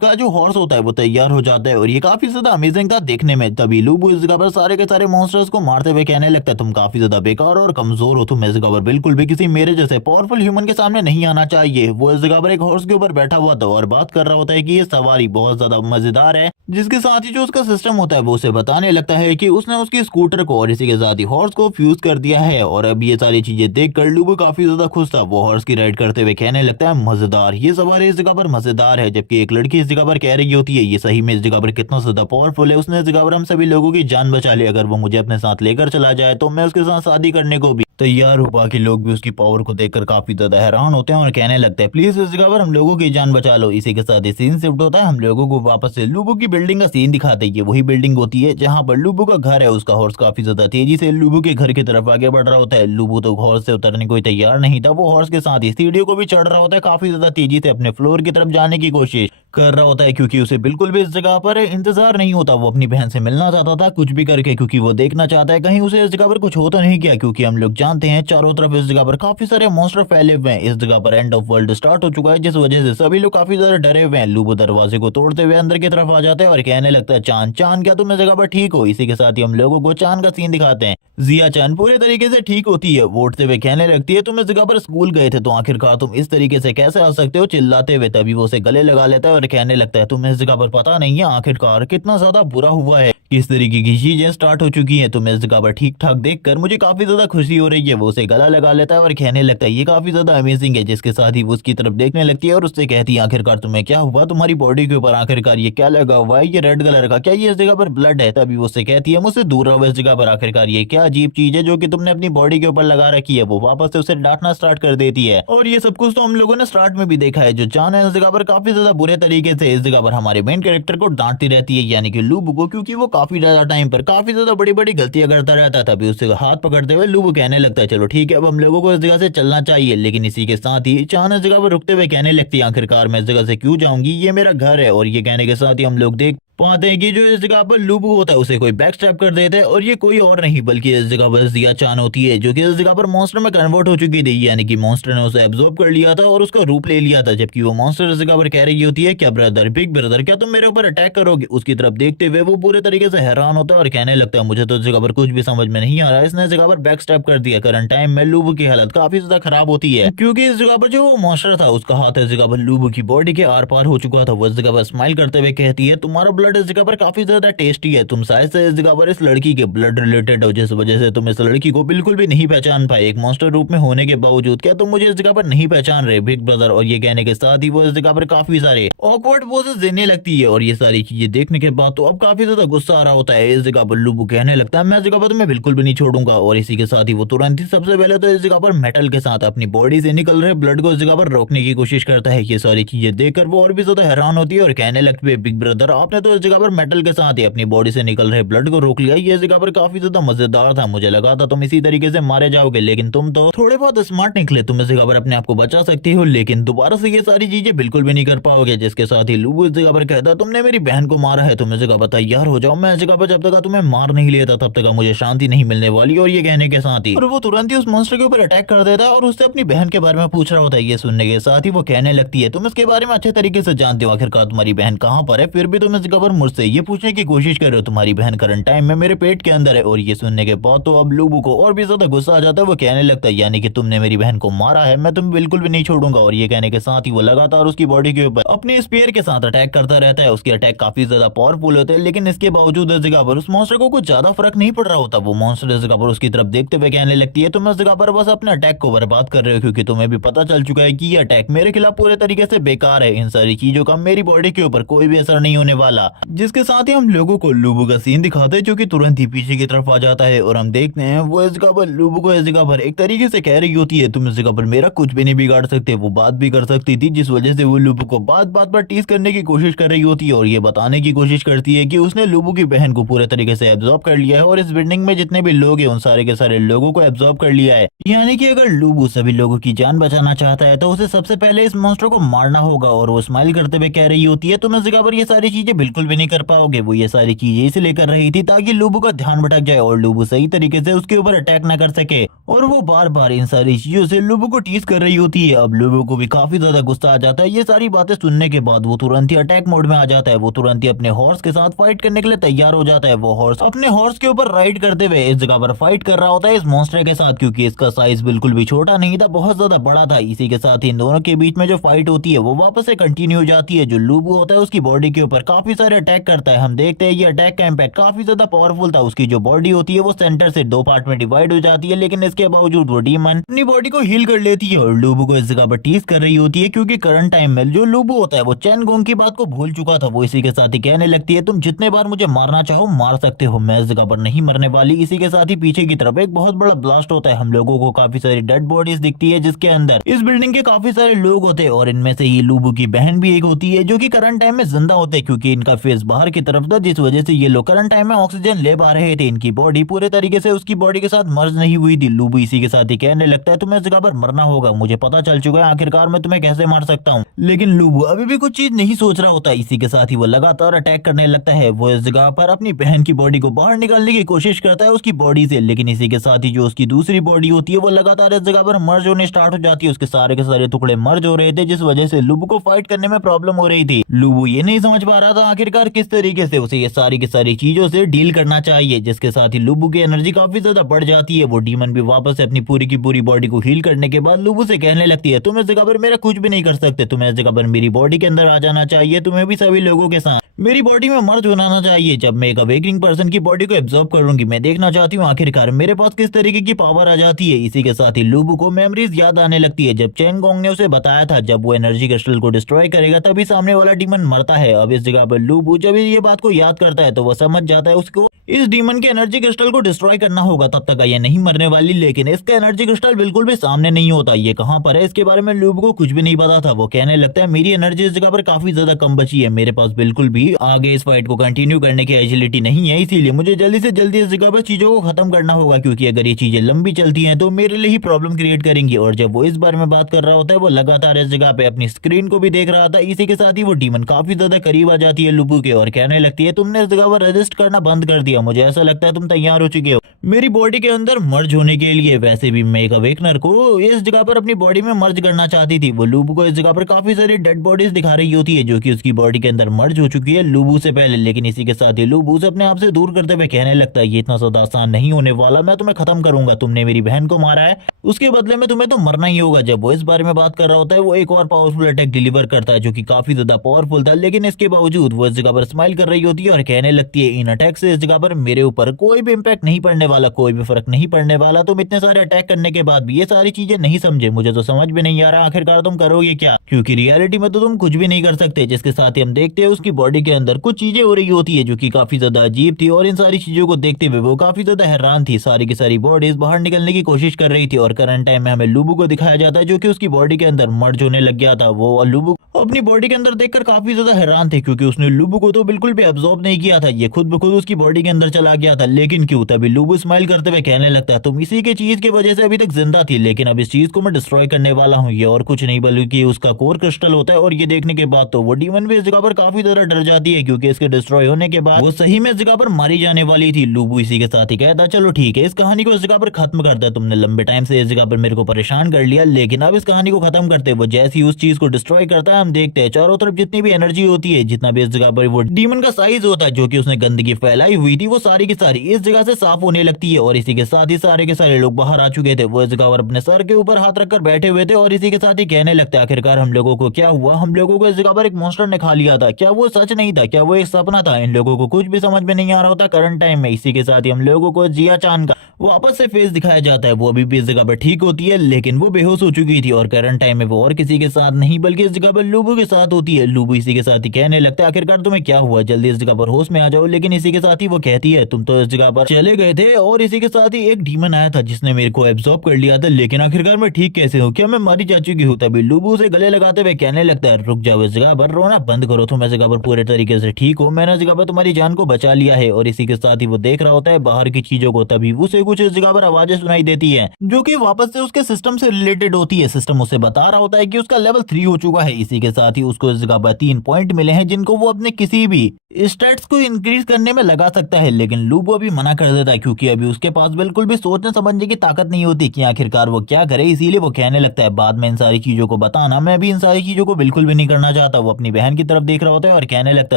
का जो हॉर्स होता है वो तैयार हो जाता है और ये काफी ज्यादा अमेजिंग था देखने में। तभी लूबू इस जगह पर सारे के सारे मॉन्स्टर्स को मारते हुए कहने लगता है तुम काफी ज्यादा बेकार और कमजोर हो, तुम इस जगह पर बिल्कुल भी किसी मेरे जैसे पावरफुल ह्यूमन के सामने नहीं आना चाहिए। वो इस जगह पर एक हॉर्स के ऊपर बैठा हुआ था और बात कर रहा होता है कि ये सवारी बहुत ज्यादा मजेदार है। जिसके साथ ही जो उसका सिस्टम होता है वो उसे बताने लगता है कि उसने उसकी स्कूटर को और इसी के साथ ही हॉर्स को फ्यूज कर दिया है। और अब ये सारी चीजें देख कर लूबू काफी ज्यादा खुश था। वो हॉर्स की राइड करते हुए कहने लगता है मजेदार, ये सवारी इस जगह पर मजेदार है। जबकि एक लड़की इस जगह पर कह रही होती है ये सही में इस जगह पर कितना ज्यादा पावरफुल है, उसने इस जगह पर हम सभी लोगों की जान बचा ली, अगर वो मुझे अपने साथ लेकर चला जाए तो मैं उसके साथ शादी करने को भी तैयार हूँ। बाकी लोग भी उसकी पावर को देखकर काफी ज्यादा हैरान होते हैं और कहने लगते हैं प्लीज इस जगह पर हम लोगों की जान बचा लो। इसी के साथ ही सीन शिफ्ट होता है, हम लोगों को वापस से लूबू की बिल्डिंग का सीन दिखाते हैं। वही बिल्डिंग होती है जहां पर लूबू का घर है। उसका हॉर्स काफी ज्यादा तेजी से लूबू के घर की तरफ आगे बढ़ रहा होता है। लूबू तो हॉर्स से उतरने को तैयार नहीं था, वो हॉर्स के साथ ही सीढ़ियों को भी चढ़ रहा होता है, काफी ज्यादा तेजी से अपने फ्लोर की तरफ जाने की कोशिश कर रहा होता है क्योंकि उसे बिल्कुल भी इस जगह पर इंतजार नहीं होता। वो अपनी बहन से मिलना चाहता था कुछ भी करके क्योंकि वो देखना चाहता है कहीं उसे इस जगह पर कुछ होता नहीं क्या, क्योंकि हम लोग जानते हैं चारों तरफ इस जगह पर काफी सारे मॉन्स्टर फैले हुए हैं। इस जगह पर एंड ऑफ वर्ल्ड स्टार्ट हो चुका है जिस वजह से सभी लोग काफी ज्यादा डरे हुए हैं। लूबू दरवाजे को तोड़ते हुए अंदर की तरफ आ जाता है और कहने लगता है चांद चांद क्या तुम इस जगह पर ठीक हो। इसी के साथ ही हम लोगों को चांद का सीन दिखाते हैं। जिया चांद पूरे तरीके से ठीक होती है, वो उठते हुए कहने लगती है तुम इस जगह पर स्कूल गए थे तो आखिरकार तुम इस तरीके से कैसे आ सकते हो, चिल्लाते हुए। तभी वो उसे गले लगा लेता है और कहने लगता है तुम्हें इस जगह पर पता नहीं है आखिरकार कितना ज्यादा बुरा हुआ है किस तरीके की चीजें स्टार्ट हो चुकी हैं। तो मैं इस जगह पर ठीक ठाक देखकर मुझे काफी ज्यादा खुशी हो रही है। वो उसे गला लगा लेता है और कहने लगता है ये काफी ज्यादा अमेजिंग है, जिसके साथ ही वो उसकी तरफ देखने लगती है और उससे कहती है आखिरकार तुम्हें क्या हुआ, तुम्हारी बॉडी के ऊपर आखिरकार ये क्या लगा हुआ है, ये रेड कलर का, क्या ये इस जगह पर ब्लड है। तभी वो उससे कहती है मुझसे दूर रहो इस जगह पर, आखिरकार ये क्या अजीब चीज है जो कि तुमने अपनी बॉडी के ऊपर लगा रखी है। वो वापस से उसे डांटना स्टार्ट कर देती है और ये सब कुछ तो हम लोगों ने स्टार्ट में भी देखा है। जो चान है इस जगह पर काफी ज्यादा बुरे तरीके से इस जगह पर हमारे मेन कैरेक्टर को डांटती रहती है, यानी कि लूबू को, क्योंकि वो काफी ज्यादा टाइम पर काफी ज्यादा बड़ी बड़ी गलतियां करता रहता था। तभी उससे हाथ पकड़ते हुए लूबू कहने लगता है चलो ठीक है अब हम लोगों को इस जगह से चलना चाहिए। लेकिन इसी के साथ ही चान इस जगह पर रुकते हुए कहने लगती है आखिरकार मैं इस जगह से क्यों जाऊंगी, ये मेरा घर है। और ये कहने के साथ ही हम लोग देख पाते हैं कि जो इस जगह पर लूबू होता है उसे कोई बैक स्टैप कर देता है और ये कोई और नहीं बल्कि इस जगह पर जिया चान होती है, जो कि इस जगह पर मॉन्स्टर में कन्वर्ट हो चुकी थी, यानी कि मॉन्स्टर ने उसे एब्जॉर्ब कर लिया था और उसका रूप ले लिया था। जबकि वो मॉन्स्टर इस जगह पर कह रही होती है क्या ब्रदर, बिग ब्रदर, क्या तुम मेरे ऊपर अटैक करोगे। उसकी तरफ देखते हुए वो पूरे तरीके से हैरान होता है और कहने लगता है मुझे तो इस जगह पर कुछ भी समझ में नहीं आ रहा है, इसने इस जगह पर बैक स्टैप कर दिया। करंट टाइम में लूबू की हालत काफी ज्यादा खराब होती है क्योंकि इस जगह पर जो वो मॉन्स्टर था उसका हाथ इस जगह पर लूबू की बॉडी के आर पार हो चुका था। वो इस जगह पर स्माइल करते हुए कहती है तुम्हारा ब्लड इस जगह पर काफी ज्यादा टेस्टी है, तुम शायद से इस जगह पर इस लड़की के ब्लड रिलेटेड हो, जिस वजह से तुम इस लड़की को बिल्कुल भी नहीं पहचान पाए एक मॉन्स्टर रूप में होने के बावजूद। क्या तुम मुझे इस जगह पर नहीं पहचान रहे बिग ब्रदर। और ये कहने के साथ ही वो इस जगह पर काफी सारे ऑकवर्ड पोजेस देने लगती है और ये सारी चीजें देखने के बाद तो अब काफी ज्यादा गुस्सा आ रहा होता है। इस जगह पर लूबू कहने लगता है मैं इस जगह पर तुम्हें बिल्कुल भी नहीं छोड़ूंगा। और इसी के साथ ही वो तुरंत ही सबसे पहले तो इस जगह पर मेटल के साथ अपनी बॉडी से निकल रहे ब्लड को इस जगह पर रोकने की कोशिश करता है। ये सारी चीजें देखकर वो और भी ज्यादा हैरान होती है और कहने लगती है बिग ब्रदर आपने तो इस जगह पर मेटल के साथ ही अपनी बॉडी से निकल रहे ब्लड को रोक लिया, ये जगह पर काफी ज्यादा मजेदार था। मुझे लगा था तुम इसी तरीके से मारे जाओगे, लेकिन तुम तो थोड़े बहुत स्मार्ट निकले, तुम इस जगह पर अपने आप को बचा सकती हो, लेकिन दोबारा से ये सारी चीजें बिल्कुल भी नहीं कर पाओगे। जिसके साथ ही लूबू इस जगह पर कहता तुमने मेरी बहन को मारा है, तुम इस जगह पर तैयार हो जाओ, मैं इस जगह पर जब तक तुम्हें मार नहीं लेता तब तक मुझे शांति नहीं मिलने वाली। और ये कहने के साथ ही और वो तुरंत ही उस मॉन्स्टर के ऊपर अटैक कर देता है और उससे अपनी बहन के बारे में पूछ रहा होता है। ये सुनने के साथ ही वो कहने लगती है तुम इसके बारे में अच्छे तरीके से जानते हो, आखिरकार तुम्हारी बहन कहाँ पर है, फिर भी तुम इस जगह पर मुझसे ये पूछने की कोशिश कर रहे हो तुम्हारी बहन करंट टाइम में मेरे पेट के अंदर है। और ये सुनने के बाद तो अब लूबू को और भी ज्यादा गुस्सा आ जाता है। वो कहने लगता है यानी कि तुमने मेरी बहन को मारा है, मैं तुम्हें बिल्कुल भी नहीं छोड़ूंगा। और ये कहने के साथ ही वो लगातार उसकी बॉडी के ऊपर अपने स्पेयर के साथ अटैक करता रहता है। उसके अटैक काफी ज्यादा पावरफुल होते हैं, लेकिन इसके बावजूद इस जगह पर उस मॉन्स्टर को कुछ ज्यादा फर्क नहीं पड़ रहा होता। वो मॉन्स्टर इस जगह पर उसकी तरफ देखते हुए कहने लगती है तुम इस जगह पर बस अपने अटैक को बर्बाद कर रहे हो, क्योंकि तुम्हें भी पता चल चुका है कि ये अटैक मेरे खिलाफ पूरे तरीके से बेकार है, इन सारी चीजों का मेरी बॉडी के ऊपर कोई भी असर नहीं होने वाला। जिसके साथ ही हम लोगों को लूबू का सीन दिखाते हैं जो कि तुरंत ही पीछे की तरफ आ जाता है और हम देखते हैं वो इस जगह पर लूबू को इस जगह पर एक तरीके से कह रही होती है तुम इस जगह पर मेरा कुछ भी नहीं बिगाड़ सकते। वो बात भी कर सकती थी, जिस वजह से वो लूबू को बात बात पर टीज करने की कोशिश कर रही होती है और ये बताने की कोशिश करती है कि उसने लूबू की बहन को पूरे तरीके से एब्जॉर्ब कर लिया है और इस बिल्डिंग में जितने भी लोग हैं उन सारे के सारे लोगों को एब्जॉर्ब कर लिया है। यानी कि अगर लूबू सभी लोगों की जान बचाना चाहता है तो उसे सबसे पहले इस मॉन्स्टर को मारना होगा। और वो स्माइल करते हुए कह रही होती है तुम इस जगह पर ये सारी चीजें बिल्कुल भी नहीं कर पाओगे। वो ये सारी चीजें इसलिए कर रही थी ताकि लूबू का ध्यान भटक जाए और लूबू सही तरीके से उसके ऊपर अटैक ना कर सके। और वो बार बार इन सारी चीजों से लूबू को टीज कर रही होती है। अब लूबू को भी काफी ज्यादा गुस्सा आ जाता है। ये सारी बातें सुनने के बाद वो तुरंत ही अटैक मोड में आ जाता है। वो तुरंत ही अपने हॉर्स के साथ फाइट करने के लिए तैयार हो जाता है। वो हॉर्स अपने हॉर्स के ऊपर राइड करते हुए इस जगह पर फाइट कर रहा होता है इस मॉन्स्टर के साथ, क्योंकि इसका साइज बिल्कुल भी छोटा नहीं था, बहुत ज्यादा बड़ा था। इसी के साथ इन दोनों के बीच में जो फाइट होती है वो वापस से कंटिन्यू हो जाती है। जो लूबू होता है उसकी बॉडी के ऊपर काफी सारे अटैक करता है। हम देखते हैं ये अटैक का इम्पैक्ट काफी ज्यादा पावरफुल था। उसकी जो बॉडी होती है वो सेंटर से दो पार्ट में डिवाइड हो जाती है, लेकिन इसके बावजूद वो डीमन अपनी बॉडी को हील कर लेती है और लूबू को इस जगह पर टीज कर रही होती है, क्योंकि करंट टाइम में जो लूबू होता है वो चैन गोंग की बात को भूल चुका था। वो इसी के साथ ही कहने लगती है तुम जितने बार मुझे मारना चाहो मार सकते हो, मैं इस जगह पर नहीं मरने वाली। इसी के साथ ही पीछे की तरफ एक बहुत बड़ा ब्लास्ट होता है। हम लोगों को काफी सारी डेड बॉडीज दिखती है, जिसके अंदर इस बिल्डिंग के काफी सारे लोग होते हैं और इनमें से ये लूबू की बहन भी एक होती है, जो कि करंट टाइम में जिंदा होते हैं, क्योंकि इनका फेस बाहर की तरफ था, जिस वजह से ये लोग करंट टाइम में ऑक्सीजन ले पा रहे थे। इनकी बॉडी पूरे तरीके से उसकी बॉडी के साथ मर्ज नहीं हुई थी। लूबू इसी के साथ ही कहने लगता है तुम्हें इस जगह पर मरना होगा, मुझे पता चल चुका है आखिरकार मैं तुम्हें कैसे मार सकता हूँ। लेकिन लूबू अभी भी कुछ चीज नहीं सोच रहा होता। इसी के साथ ही वो लगातार अटैक करने लगता है। वो इस जगह पर अपनी बहन की बॉडी को बाहर निकालने की कोशिश करता है उसकी बॉडी से, लेकिन इसी के साथ ही जो उसकी दूसरी बॉडी होती है वो लगातार इस जगह पर मर्ज होने स्टार्ट हो जाती है। उसके सारे टुकड़े मर्ज हो रहे थे, जिस वजह से लूबू को फाइट करने में प्रॉब्लम हो रही थी। लूबू ये नहीं समझ पा रहा था आखिर आखिरकार किस तरीके से उसे ये सारी की सारी चीजों से डील करना चाहिए, जिसके साथ ही लुबू की एनर्जी काफी ज्यादा बढ़ जाती है। वो डीमन भी वापस से अपनी पूरी की पूरी बॉडी को हील करने के बाद लुबू से कहने लगती है, तुम इस जगह पर मेरा कुछ भी नहीं कर सकते, तुम्हें इस जगह पर मेरी बॉडी के अंदर आ जाना चाहिए, तुम्हें भी सभी लोगों के साथ मेरी बॉडी में मर्ज बनाना चाहिए। जब मैं एक अवेकनिंग पर्सन की बॉडी को एब्जॉर्ब करूंगी, मैं देखना चाहती हूँ आखिरकार मेरे पास किस तरीके की पावर आ जाती है। इसी के साथ ही लुबू को मेमोरीज याद आने लगती है, जब चेंग गोंग ने उसे बताया था जब वो एनर्जी क्रिस्टल को डिस्ट्रॉय करेगा तभी सामने वाला डीमन मरता है। अब इस जगह पर लुबू जब ये बात को याद करता है तो वो समझ जाता है उसको इस डीमन के एनर्जी क्रिस्टल को डिस्ट्रॉय करना होगा, तब तक ये नहीं मरने वाली। लेकिन इसका एनर्जी क्रिस्टल बिल्कुल भी सामने नहीं होता, ये कहाँ पर है इसके बारे में लुबू को कुछ भी नहीं पता था। वो कहने लगता है मेरी एनर्जी इस जगह पर काफी ज्यादा कम बची है, मेरे पास बिल्कुल भी आगे इस फाइट को कंटिन्यू करने की एजिलिटी नहीं है, इसीलिए मुझे जल्दी से जल्दी इस जगह पर चीजों को खत्म करना होगा, क्योंकि अगर ये चीजें लंबी चलती हैं तो मेरे लिए ही प्रॉब्लम क्रिएट करेंगी। और जब वो इस बारे में बात कर रहा होता है वो लगातार इस जगह पे अपनी स्क्रीन को भी देख रहा था। इसी के साथ ही वो डीमन काफी ज्यादा करीब आ जाती है लुबू के और कहने लगती है तुमने इस जगह पर रेजिस्ट करना बंद कर दिया, मुझे ऐसा लगता है तुम तैयार हो चुके हो मेरी बॉडी के अंदर मर्ज होने के लिए। वैसे भी मैं एक अवेकनर को इस जगह पर अपनी बॉडी में मर्ज करना चाहती थी। वो लुबू को इस जगह पर काफी सारी डेड बॉडीज दिखा रही होती है जो कि उसकी बॉडी के अंदर मर्ज हो चुकी है लुबू से पहले। लेकिन इसी के साथ ही लुबू से अपने आप से दूर करते हुए कहने लगता है ये इतना ज्यादा आसान नहीं होने वाला, मैं तुम्हें खत्म करूंगा, तुमने मेरी बहन को मारा है उसके बदले में तुम्हें तो मरना ही होगा। जब वो इस बारे में बात कर रहा होता है वो एक और पावरफुल अटैक डिलीवर करता है जो कि काफी ज्यादा पावरफुल था, लेकिन इसके बावजूद वो इस जगह पर स्माइल कर रही होती है और कहने लगती है इन अटैक से इस जगह पर मेरे ऊपर कोई भी इम्पैक्ट नहीं पड़ने वाला, कोई भी फर्क नहीं पड़ने वाला। तुम इतने सारे अटैक करने के बाद भी ये सारी चीजें नहीं समझे, मुझे तो समझ में नहीं आ रहा आखिरकार तुम करोगे क्या, क्योंकि रियलिटी में तो तुम कुछ भी नहीं कर सकते। जिसके साथ ही हम देखते हैं उसकी बॉडी के अंदर कुछ चीजें हो रही होती है जो कि काफी ज्यादा अजीब थी और इन सारी चीजों को देखते हुए वो काफी ज्यादा हैरान थी। सारी की सारी बॉडीज बाहर निकलने की कोशिश कर रही थी और करंट टाइम में हमें लुबू को दिखाया जाता है जो कि उसकी बॉडी के अंदर मर्ज होने लग गया था। वो लुबू अपनी बॉडी के अंदर देखकर काफी ज्यादा हैरान थे क्योंकि उसने लुबू को तो बिल्कुल भी अब्सॉर्ब नहीं किया था, ये खुद ब खुद उसकी बॉडी के अंदर चला गया था। लेकिन क्यों? तभी लुबू स्माइल करते हुए कहने लगता है तुम इसी के चीज की वजह से अभी तक जिंदा थी, लेकिन अब इस चीज को मैं डिस्ट्रॉय करने वाला हूँ। ये और कुछ नहीं बल्कि उसका कोर क्रिस्टल होता है। और ये देखने के बाद तो वो डीमन भी इस जगह पर काफी ज्यादा डर जाती है क्योंकि इसके डिस्ट्रॉय होने के बाद वो सही में इस जगह पर मारी जाने वाली थी। लुबू इसी के साथ ही कहता है चलो ठीक है, इस कहानी को इस जगह पर खत्म करता है, तुमने लंबे टाइम से इस जगह पर मेरे को परेशान कर लिया, लेकिन अब इस कहानी को खत्म करते। वो जैसे ही उस चीज को डिस्ट्रॉय करता है हम देखते हैं चारों तरफ जितनी भी एनर्जी होती है, जितना भी इस जगह पर वो डीमन का साइज होता है जो कि उसने गंदगी फैलाई हुई थी, वो सारी की सारी इस जगह से साफ होने लगती है। और इसी के साथ ही सारे के सारे लोग बाहर आ चुके थे। वो इस जगह पर अपने सर के ऊपर हाथ रखकर बैठे हुए थे और इसी के साथ ही कहने लगते आखिरकार हम लोगों को क्या हुआ, हम लोगों को इस जगह पर एक मॉन्स्टर ने खा लिया था, क्या वो सच नहीं था, क्या वो एक सपना था? इन लोगों को कुछ भी समझ में नहीं आ रहा होता करंट टाइम में। इसी के साथ ही हम लोगों को जिया चांद का वापस से फेस दिखाया जाता है। वो अभी भी इस जगह पर ठीक होती है लेकिन वो बेहोश हो चुकी थी और करंट टाइम में वो और किसी के साथ नहीं बल्कि इस जगह पर लुबू के साथ होती है। लुबू इसी के साथ ही कहने लगता है आखिरकार तुम्हें क्या हुआ, जल्दी इस जगह पर होश में आ जाओ। लेकिन इसी के साथ ही वो कहती है तुम तो इस जगह पर चले गए थे और इसी के साथ ही एक डीमन आया था जिसने मेरे को एब्जॉर्ब कर लिया था, लेकिन आखिरकार मैं ठीक कैसे हूँ, क्या मैं मारी जा चुकी हूँ? तभी लुबू से गले लगाते हुए कहने लगता है रुक जाओ, इस जगह पर रोना बंद करो, तुम इस जगह पर पूरे तरीके से ठीक हो, मैंने इस जगह पर तुम्हारी जान को बचा लिया है। और इसी के साथ ही वो देख रहा होता है बाहर की चीजों को, तभी उसे कुछ इस जगह पर आवाजें सुनाई देती है जो कि वापस से उसके सिस्टम से रिलेटेड होती है। सिस्टम उसे बता रहा होता है कि उसका लेवल 3 हो चुका है। इसी के साथ ही उसको इस जगह पर 3 पॉइंट मिले हैं जिनको वो अपने किसी भी स्टैट्स को इंक्रीज करने में लगा सकता है। लेकिन लुबू अभी मना कर देता है क्योंकि अभी उसके पास बिल्कुल भी सोचने समझने की ताकत नहीं होती कि आखिरकार वो क्या करे। इसीलिए वो कहने लगता है बाद में इन सारी चीजों को बताना, मैं भी इन सारी चीजों को बिल्कुल भी नहीं करना चाहता। वो अपनी बहन की तरफ देख रहा होता है और कहने लगता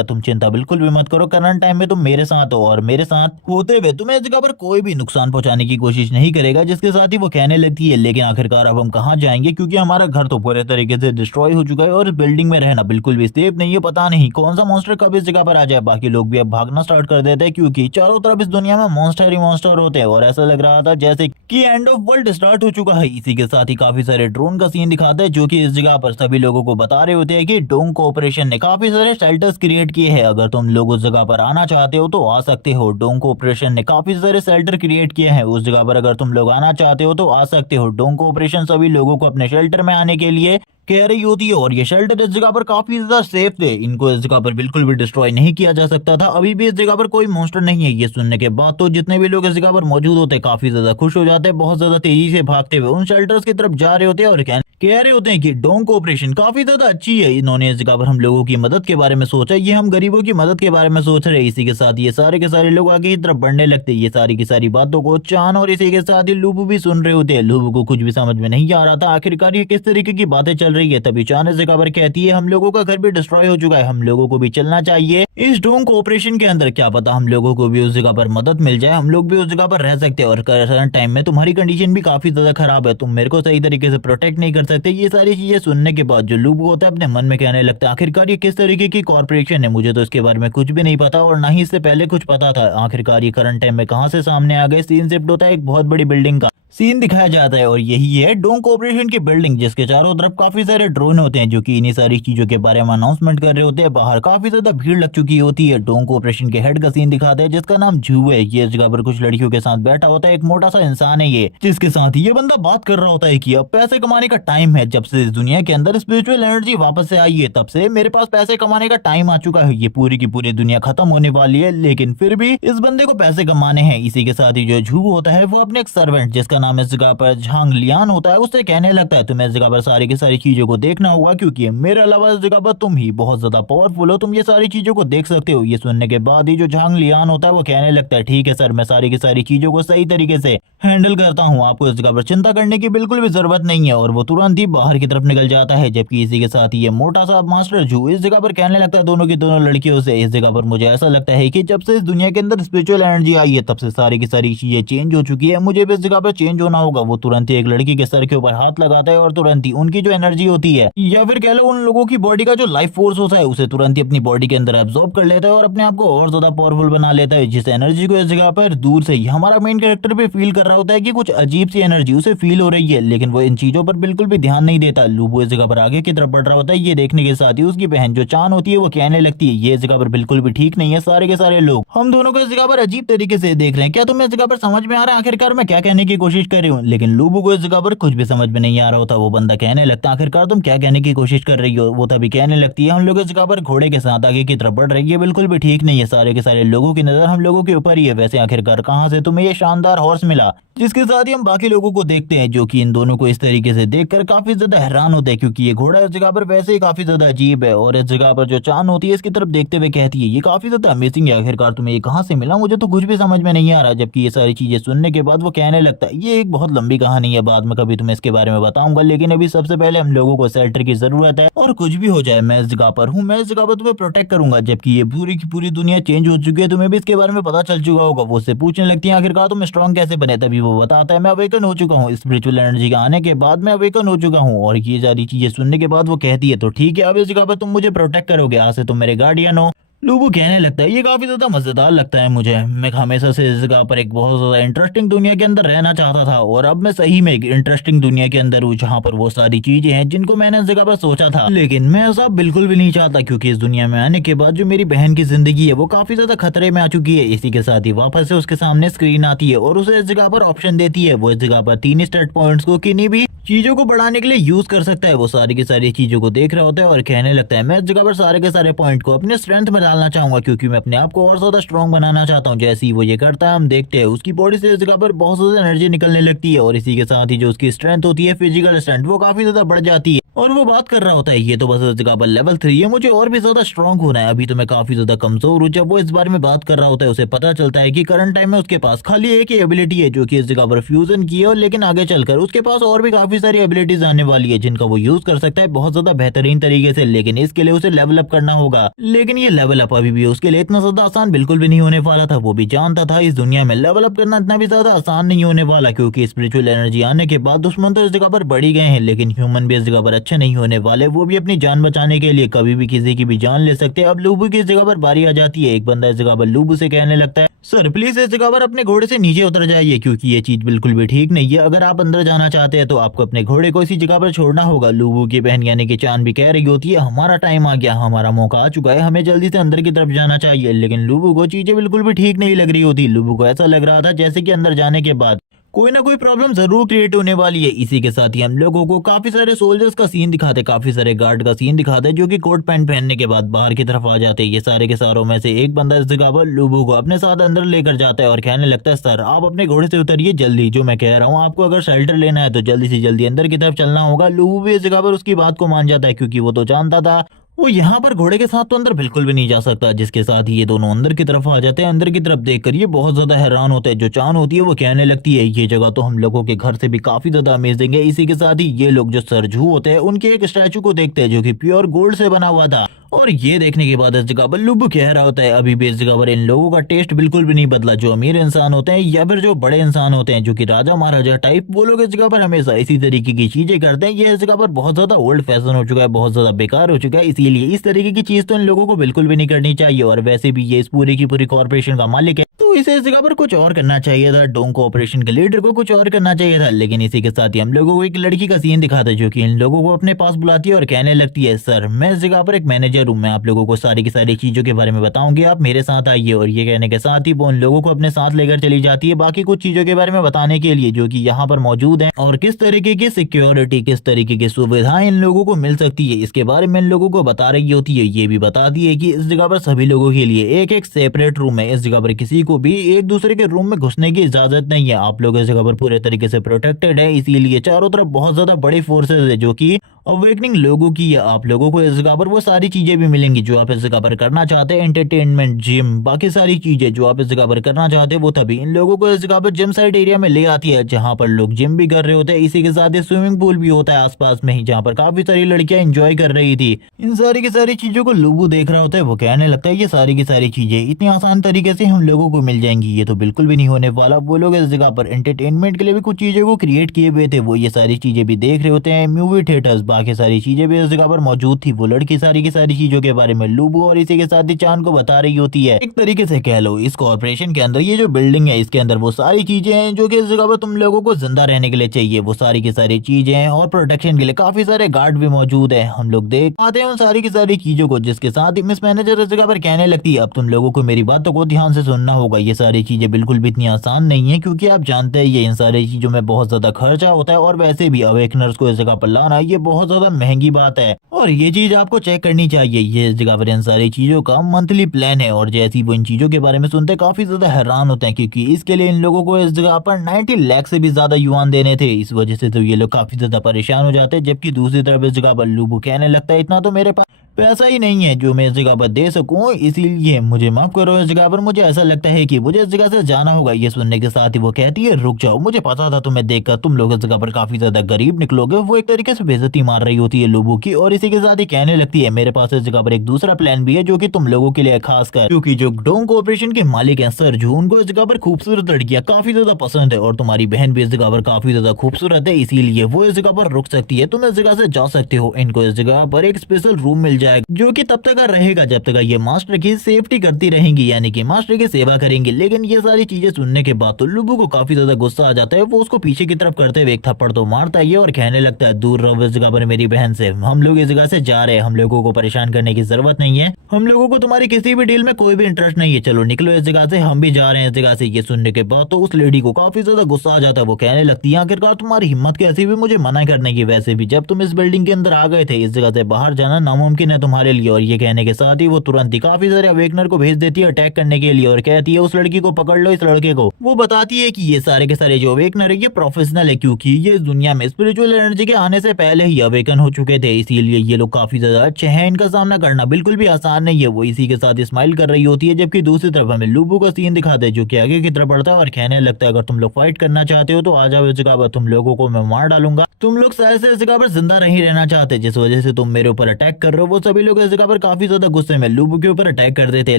है तुम चिंता बिल्कुल भी मत करो, करंट टाइम में तुम मेरे साथ हो और मेरे साथ होते हुए तुम्हें इस जगह पर कोई भी नुकसान पहुंचाने की कोशिश नहीं करेगा। जिसके साथ ही वो कहने लगती है लेकिन आखिरकार अब हम कहाँ जाएंगे, क्योंकि हमारा घर तो पूरे तरीके से डिस्ट्रॉय हो चुका है और इस बिल्डिंग में रहना बिल्कुल भी सेफ नहीं है। पता नहीं कौन सा मॉन्स्टर कब इस जगह पर आ जाए। बाकी लोग भी अब भागना स्टार्ट कर देते हैं क्योंकि चारों तरफ इस दुनिया में मॉन्स्टर ही मॉन्स्टर होते हैं और ऐसा लग रहा था जैसे कि एंड ऑफ वर्ल्ड स्टार्ट हो चुका है। इसी के साथ ही काफी सारे ड्रोन का सीन दिखाते हैं जो कि इस जगह पर सभी लोगों को बता रहे होते हैं कि डोंग कोऑपरेशन ने काफी सारे शेल्टर्स क्रिएट किए हैं, अगर तुम लोग उस जगह पर आना चाहते हो तो आ सकते हो। डोंग कोऑपरेशन ने काफी सारे शेल्टर क्रिएट किए हैं उस जगह पर, अगर तुम लोग आना चाहते हो तो आ सकते हो। डोंग कोऑपरेशन सभी लोगों को अपने शेल्टर में आने के लिए कह रही होती है और ये शेल्टर इस जगह पर काफी ज्यादा सेफ थे, इनको इस जगह पर बिल्कुल भी डिस्ट्रॉय नहीं किया जा सकता था। अभी भी इस जगह पर कोई मॉन्स्टर नहीं है। ये सुनने के बाद तो जितने भी लोग इस जगह पर मौजूद होते काफी ज्यादा खुश हो जाते हैं, बहुत ज्यादा तेजी से भागते हुए उन शेल्टर्स की तरफ जा रहे होते हैं और कह रहे होते हैं कि डोंग कोऑपरेशन काफी ज्यादा अच्छी है। इन्होंने इस जगह पर हम लोगों की मदद के बारे में सोचा, ये हम गरीबों की मदद के बारे में सोच रहे हैं। इसी के साथ ये सारे के सारे लोग आगे की तरफ बढ़ने लगते हैं। ये सारी की सारी बातों को चान और इसी के साथ ही लूबू भी सुन रहे होते हैं। लूबू को कुछ भी समझ में नहीं आ रहा था आखिरकार ये किस तरीके की बातें चल रही है। तभी चान इस जगह पर कहती है हम लोगों का घर भी डिस्ट्रॉय हो चुका है, हम लोगों को भी चलना चाहिए इस डोंग कोऑपरेशन के अंदर। क्या पता हम लोगों को भी उस जगह पर मदद मिल जाए, हम लोग भी उस जगह पर रह सकते हैं। और करंट टाइम में तुम्हारी कंडीशन भी काफी ज्यादा खराब है, तुम मेरे को सही तरीके से प्रोटेक्ट नहीं कर सकते। ये सारी चीजें सुनने के बाद जो लूबू होता है अपने मन में कहने लगता है आखिरकार ये किस तरीके की कॉर्पोरेशन है, मुझे तो इसके बारे में कुछ भी नहीं पता और ना ही इससे पहले कुछ पता था। आखिरकार ये करंट टाइम में कहां से सामने आ गए। सीन शिफ्ट होता है एक बहुत बड़ी बिल्डिंग का, सीन दिखाया जाता है और यही है डोंग कोऑपरेशन की बिल्डिंग, जिसके चारों तरफ काफी सारे ड्रोन होते हैं जो कि इन्हीं सारी चीजों के बारे में अनाउंसमेंट कर रहे होते हैं। बाहर काफी ज्यादा भीड़ लग चुकी होती है। डोंग कोऑपरेशन के हेड का सीन दिखाते हैं जिसका नाम जू है। ये इस जगह पर कुछ लड़कियों के साथ बैठा होता है, एक मोटा सा इंसान है ये, जिसके साथ ये बंदा बात कर रहा होता है कि अब पैसे कमाने का टाइम है। जब से इस दुनिया के अंदर स्पिरिचुअल एनर्जी वापस से आई है तब से मेरे पास पैसे कमाने का टाइम आ चुका है। ये पूरी की पूरी दुनिया खत्म होने वाली है लेकिन फिर भी इस बंदे को पैसे कमाने हैं। इसी के साथ ही जो झू होता है वो अपने एक सर्वेंट जिसका नाम इस जगह पर झांग लियान होता है उससे कहने लगता है तुम्हें इस जगह पर सारी की सारी चीजों को देखना होगा क्योंकि मेरे अलावा इस जगह पर तुम ही बहुत ज्यादा पावरफुल हो, तुम ये सारी चीजों को देख सकते हो। ये सुनने के बाद ही जो झांग लियान होता है वो कहने लगता है ठीक है सर, मैं सारी की सारी चीजों को सही तरीके से हैंडल करता हूँ, आपको इस जगह पर चिंता करने की बिल्कुल भी जरूरत नहीं है। और वो तुरंत ही बाहर की तरफ निकल जाता है। जबकि इसी के साथ ही ये मोटा सा मास्टर जू इस जगह पर कहने लगता है दोनों की दोनों लड़कियों से इस जगह पर मुझे ऐसा लगता है कि जब से इस दुनिया के अंदर स्पिरिचुअल एनर्जी आई है तब से सारी की सारी चीजें चेंज हो चुकी है, मुझे भी इस जगह पर चेंज होना होगा। वो तुरंत ही एक लड़की के सर के ऊपर हाथ लगाता है और तुरंत ही उनकी जो एनर्जी होती है या फिर कह लो उन लोगों की बॉडी का जो लाइफ फोर्स होता है उसे तुरंत ही अपनी बॉडी के अंदर एब्जॉर्ब कर लेता है और अपने आप को और ज्यादा पावरफुल बना लेता है। जिस एनर्जी को इस जगह पर दूर से ही हमारा मेन कैरेक्टर भी फील कर रहा होता है कि कुछ अजीब सी एनर्जी उसे फील हो रही है, लेकिन वो इन चीजों पर बिल्कुल भी ध्यान नहीं देता। लूबू इस जगह पर आगे की तरफ बढ़ रहा होता है। ये देखने के साथ ही उसकी बहन जो चान होती है वो कहने लगती है ये जगह पर बिल्कुल भी ठीक नहीं है, सारे के सारे लोग हम दोनों को इस जगह पर अजीब तरीके से देख रहे हैं, क्या तुम्हें इस जगह पर समझ में आ रहा है आखिरकार मैं क्या कहने की कोशिश कर रही हूँ। लेकिन लूबू को इस जगह पर कुछ भी समझ में नहीं आ रहा होता। वो बंदा कहने लगता है आखिरकार तुम क्या कहने की कोशिश कर रही हो। वो तभी कहने लगती है हम लोग इस जगह पर घोड़े के साथ आगे की तरफ बढ़ रही है, बिल्कुल भी ठीक नहीं है, सारे के सारे लोगों की नजर हम लोगों के ऊपर ही है। वैसे आखिरकार कहाँ से तुम्हें ये शानदार हॉर्स मिला। जिसके साथ ही हम बाकी लोगों को देखते हैं जो कि इन दोनों को इस तरीके से देखकर काफी ज्यादा हैरान होते हैं क्योंकि ये घोड़ा इस जगह पर वैसे ही काफी ज्यादा अजीब है। और इस जगह पर जो चान होती है इसकी तरफ देखते हुए कहती है ये काफी ज्यादा अमेजिंग है, आखिरकार तुम्हें ये कहाँ से मिला, मुझे तो कुछ भी समझ में नहीं आ रहा। जबकि ये सारी चीजें सुनने के बाद वो कहने लगता है ये एक बहुत लंबी कहानी है, बाद में कभी तुम्हें इसके बारे में बताऊंगा, लेकिन अभी सबसे पहले हम लोगों को शेल्टर की जरूरत है और कुछ भी हो जाए मैं इस जगह पर हूँ, मैं इस जगह पर तुम्हें प्रोटेक्ट करूंगा। जबकि ये पूरी की पूरी दुनिया चेंज हो चुकी है, तुम्हें भी इसके बारे में पता चल चुका होगा। वो उससे पूछने लगती है आखिरकार तुम स्ट्रॉन्ग कैसे बने। तभी वो बताता है मैं अवेकन हो चुका हूँ, स्पिरिचुअल एनर्जी के आने के बाद मैं अवेकन हो चुका हूँ। और ये सारी चीजें सुनने के बाद वो कहती है तो ठीक है अब इस जगह पर तुम मुझे प्रोटेक्ट करोगे, आज से तुम मेरे गार्डियन हो। लूबू कहने लगता है ये काफी ज्यादा मजेदार लगता है मुझे, मैं हमेशा से इस जगह पर एक बहुत ज्यादा इंटरेस्टिंग दुनिया के अंदर रहना चाहता था और अब मैं सही में एक इंटरेस्टिंग दुनिया के अंदर हूँ जहाँ पर वो सारी चीजें हैं जिनको मैंने इस जगह पर सोचा था। लेकिन मैं ऐसा बिल्कुल भी नहीं चाहता क्योंकि इस दुनिया में आने के बाद जो मेरी बहन की जिंदगी है वो काफी ज्यादा खतरे में आ चुकी है। इसी के साथ ही वापस से उसके सामने स्क्रीन आती है और उसे इस जगह पर ऑप्शन देती है वो इस जगह पर 3 स्टेट पॉइंट्स को किन्हीं भी चीजों को बढ़ाने के लिए यूज कर सकता है। वो सारी की सारी चीजों को देख रहा होता है और कहने लगता है मैं इस जगह पर सारे के सारे पॉइंट को अपने स्ट्रेंथ में डालना चाहूंगा क्योंकि मैं अपने आप को और ज्यादा स्ट्रॉन्ग बनाना चाहता हूँ। जैसे ही वो ये करता है हम देखते हैं उसकी बॉडी से इस जगह पर बहुत ज्यादा एनर्जी निकलने लगती है और इसी के साथ ही जो उसकी स्ट्रेंथ होती है फिजिकल स्ट्रेंथ वो काफी ज्यादा बढ़ जाती है। और वो बात कर रहा होता है ये तो बस इस जगह पर लेवल 3 है, मुझे और भी ज्यादा स्ट्रॉन्ग होना है, अभी तो मैं काफी ज्यादा कमजोर हूँ। जब वो इस बारे में बात कर रहा होता है उसे पता चलता है कि करंट टाइम में उसके पास खाली एक ही एबिलिटी है जो कि इस जगह पर फ्यूजन की है और लेकिन आगे चलकर उसके पास और भी काफी सारी एबिलिटीज आने वाली है जिनका वो यूज कर सकता है बहुत ज्यादा बेहतरीन तरीके से। लेकिन इसके लिए उसे लेवल अप करना होगा, लेकिन ये लेवल अप अभी भी उसके लिए इतना ज्यादा आसान बिल्कुल भी नहीं होने वाला था। वो भी जानता था इस दुनिया में लेवल अप करना इतना भी ज्यादा आसान नहीं होने वाला क्योंकि स्पिरिचुअल एनर्जी आने के बाद दुश्मन तो इस जगह पर बढ़ ही गए हैं लेकिन ह्यूमन भी इस जगह पर अच्छे नहीं होने वाले, वो भी अपनी जान बचाने के लिए कभी भी किसी की भी जान ले सकते हैं। अब लूबू की इस जगह पर बारी आ जाती है। एक बंदा इस जगह पर लूबू से कहने लगता है सर प्लीज इस जगह पर अपने घोड़े से नीचे उतर जाइए क्योंकि ये चीज बिल्कुल भी ठीक नहीं है, अगर आप अंदर जाना चाहते हैं तो आपको अपने घोड़े को इसी जगह पर छोड़ना होगा। लूबू की बहन यानी कि चांद भी कह रही होती है हमारा टाइम आ गया, हमारा मौका आ चुका है, हमें जल्दी से अंदर की तरफ जाना चाहिए। लेकिन लूबू को चीजें बिल्कुल भी ठीक नहीं लग रही होती। लूबू को ऐसा लग रहा था जैसे कि अंदर जाने के बाद कोई ना कोई प्रॉब्लम जरूर क्रिएट होने वाली है। इसी के साथ ही हम लोगों को काफी सारे सोल्जर्स का सीन दिखाते, काफी सारे गार्ड का सीन दिखाते जो कि कोट पैंट पहनने के बाद बाहर की तरफ आ जाते हैं। ये सारे के सारों में से एक बंदा इस जगह पर लूबू को अपने साथ अंदर लेकर जाता है और कहने लगता है, सर आप अपने घोड़े से उतरिए जल्दी, जो मैं कह रहा हूँ आपको अगर शेल्टर लेना है तो जल्दी से जल्दी अंदर की तरफ चलना होगा। लूबू भी इस जगह पर उसकी बात को मान जाता है क्योंकि वो तो जानता था वो यहाँ पर घोड़े के साथ तो अंदर बिल्कुल भी नहीं जा सकता। जिसके साथ ही ये दोनों अंदर की तरफ आ जाते हैं। अंदर की तरफ देखकर ये बहुत ज्यादा हैरान होते हैं। जो चान होती है वो कहने लगती है, ये जगह तो हम लोगों के घर से भी काफी ज्यादा अमेजिंग है। इसी के साथ ही ये लोग जो सरजू होते हैं उनके एक स्टैचू को देखते हैं जो कि प्योर गोल्ड से बना हुआ था। और ये देखने के बाद इस जगह पर लुब्बू कह रहा होता है, अभी भी इस जगह पर इन लोगों का टेस्ट बिल्कुल भी नहीं बदला। जो अमीर इंसान होते हैं या फिर जो बड़े इंसान होते हैं जो कि राजा महाराजा टाइप, वो लोग इस जगह पर हमेशा इसी तरीके की चीजें करते हैं। ये इस जगह पर बहुत ज्यादा ओल्ड फैशन हो चुका है, बहुत ज्यादा बेकार हो चुका है। इसीलिए इस तरीके की चीज तो इन लोगों को बिल्कुल भी नहीं करनी चाहिए। और वैसे भी ये इस पूरी की पूरी कॉर्पोरेशन का मालिक है तो इसे इस जगह पर कुछ और करना चाहिए था। डोंग कॉर्पोरेशन के लीडर को कुछ और करना चाहिए था। लेकिन इसी के साथ ही हम लोगों को एक लड़की का सीन दिखाता है जो कि इन लोगों को अपने पास बुलाती है और कहने लगती है, सर मैं इस जगह पर एक मैनेजर हूँ, मैं आप लोगों को सारी की सारी चीजों के बारे में बताऊंगी, आप मेरे साथ आइए। और ये कहने के साथ ही वो उन लोगों को अपने साथ लेकर चली जाती है बाकी कुछ चीजों के बारे में बताने के लिए जो कि यहाँ पर मौजूद है और किस तरीके की सिक्योरिटी, किस तरीके की सुविधाएं इन लोगों को मिल सकती है। इसके बारे में इन लोगों को बता रही होती है। ये भी बताती है कि इस जगह पर सभी लोगों के लिए एक एक सेपरेट रूम है। इस जगह पर किसी को भी एक दूसरे के रूम में घुसने की इजाजत नहीं है। आप लोग इस जगह पर पूरे तरीके से प्रोटेक्टेड है। इसीलिए चारों तरफ बहुत ज्यादा बड़ी फोर्सेज है जो कि अवेकनिंग लोगों की है। आप लोगों को इस जगह पर वो सारी चीजें भी मिलेंगी जो आप इस जगह पर करना चाहते हैं, एंटरटेनमेंट, जिम, बाकी सारी चीजें जो आप इस जगह पर करना चाहते हैं वो तभी इन लोगों को इस जगह पर जिम साइड एरिया में ले आती है जहां पर लोग जिम भी कर रहे होते हैं। इसी के साथ ही स्विमिंग पूल भी होता है आसपास में ही जहां पर काफी सारी लड़कियां एंजॉय कर रही थी। इन सारी की सारी चीजों को लुब्बू देख रहा होता है। वो कहने लगता है ये सारी की सारी चीजें इतनी आसान तरीके से हम लोगों को मिल जाएंगी, ये तो बिल्कुल भी नहीं होने वाला। वो लोग इस जगह पर एंटरटेनमेंट के लिए भी कुछ चीजों को क्रिएट किए हुए थे, वो ये सारी चीजें भी देख रहे होते हैं। मूवी थिएटर्स, बाकी सारी चीजें भी इस जगह पर मौजूद थी। वो लड़की सारी की सारी चीजों के बारे में लुब्बू और इसी के साथ ही चांद को बता रही होती है। एक तरीके से कह लो इस कॉर्पोरेशन के अंदर ये जो बिल्डिंग है इसके अंदर वो सारी चीजें हैं जो कि इस जगह पर तुम लोगों को जिंदा रहने के लिए चाहिए। वो सारी की सारी चीजें हैं और प्रोटेक्शन के लिए काफी सारे गार्ड भी मौजूद है। हम लोग देख आते हैं उन सारी की सारी चीजों को। जिसके साथ ही मिस मैनेजर इस जगह पर कहने लगती है, अब तुम लोगों को मेरी बातों को ध्यान से सुनना होगा। ये सारी चीजें बिल्कुल भी इतनी आसान नहीं है क्योंकि आप जानते हैं ये इन सारी चीजों में बहुत ज्यादा खर्चा होता है और वैसे भी अवेकनर्स को इस जगह पर लाना ये बहुत ज्यादा महंगी बात है और ये चीज आपको चेक करनी चाहिए। ये इस जगह पर इन सारी चीजों का मंथली प्लान है और जैसे ही वो इन चीजों के बारे में सुनते काफी ज्यादा हैरान होते हैं क्योंकि इसके लिए इन लोगों को इस जगह पर 90 लाख से भी ज्यादा युआन देने थे। इस वजह से तो ये लोग काफी ज्यादा परेशान हो जाते हैं। जबकि दूसरी तरफ इस जगह पर लुब्बू कहने लगता है, इतना तो मेरे पास पैसा ही नहीं है जो मैं इस जगह पर दे सकूं, इसीलिए मुझे माफ करो। इस जगह पर मुझे ऐसा लगता है कि मुझे इस जगह से जाना होगा। ये सुनने के साथ ही वो कहती है, रुक जाओ, मुझे पता था तुम्हें देखकर तुम लोग इस जगह पर काफी ज्यादा गरीब निकलोगे। वो एक तरीके से बेइज्जती मार रही होती है लुब्बू की और इसी के साथ ही कहने लगती है, मेरे पास इस जगह पर एक दूसरा प्लान भी है जो कि तुम लोगों के लिए खास कर, क्योंकि जो डोंग कॉर्पोरेशन के मालिक हैं सरजू, उनको इस जगह पर खूबसूरत लड़कियां काफी ज्यादा पसंद है और तुम्हारी बहन भी इस जगह पर काफी ज्यादा खूबसूरत है, इसीलिए वो इस जगह पर रुक सकती है। तुम इस जगह से जा सकते हो। इनको इस जगह पर एक स्पेशल रूम मिल जाएगा जो कि तब तक रहेगा जब तक ये मास्टर की सेफ्टी करती रहेंगी, यानी कि मास्टर की सेवा करेंगे। लेकिन ये सारी चीजें सुनने के बाद तो लुब्बू को काफी ज्यादा गुस्सा आ जाता है। वो उसको पीछे की तरफ करते हुए एक थप्पड़ तो मारता है और कहने लगता है, दूर रहो इस जगह पर मेरी बहन से, हम लोग इस जगह से जा रहे हैं, हम लोगों को परेशान करने की जरूरत नहीं है, हम लोगों को तुम्हारी किसी भी डील में कोई भी इंटरेस्ट नहीं है, चलो निकलो इस जगह से, हम भी जा रहे हैं इस जगह से। ये सुनने के बाद तो उस लेडी को काफी ज्यादा गुस्सा आ जाता है। वो कहने लगती है, आखिरकार तुम्हारी हिम्मत कैसी भी मुझे मना करने की, वैसे भी जब तुम इस बिल्डिंग के अंदर आ गए थे इस जगह से बाहर जाना नामुमकिन है तुम्हारे लिए। और ये कहने के साथ ही वो तुरंत ही काफी सारे अवेकनर को भेज देती है अटैक करने के लिए और कहती है, उस लड़की को पकड़ लो, इस लड़के को। वो बताती है कि ये सारे के सारे जो अवेकनर है ये प्रोफेशनल है क्योंकि ये इस दुनिया में स्पिरिचुअल एनर्जी के आने से पहले ही अवेकन हो चुके थे, इसीलिए ये लोग काफी ज्यादा अच्छे हैं, इनका सामना करना बिल्कुल भी आसान नहीं है। वो इसी के साथ स्माइल कर रही होती है। जबकि दूसरी तरफ हमें लुब्बू का सीन दिखाते हैं जो कि आगे की तरफ बढ़ता है और कहने लगता है, अगर तुम लोग फाइट करना चाहते हो तो आ जाओ इस जगह पर, तुम लोगों को मैं मार डालूंगा। तुम लोग शायद से इस जगह पर जिंदा नहीं रहना चाहते, जिस वजह से तुम मेरे ऊपर अटैक कर रहे हो। वो सभी लोग इस जगह पर काफी ज्यादा गुस्से में लुब्बू के ऊपर अटैक कर देते हैं।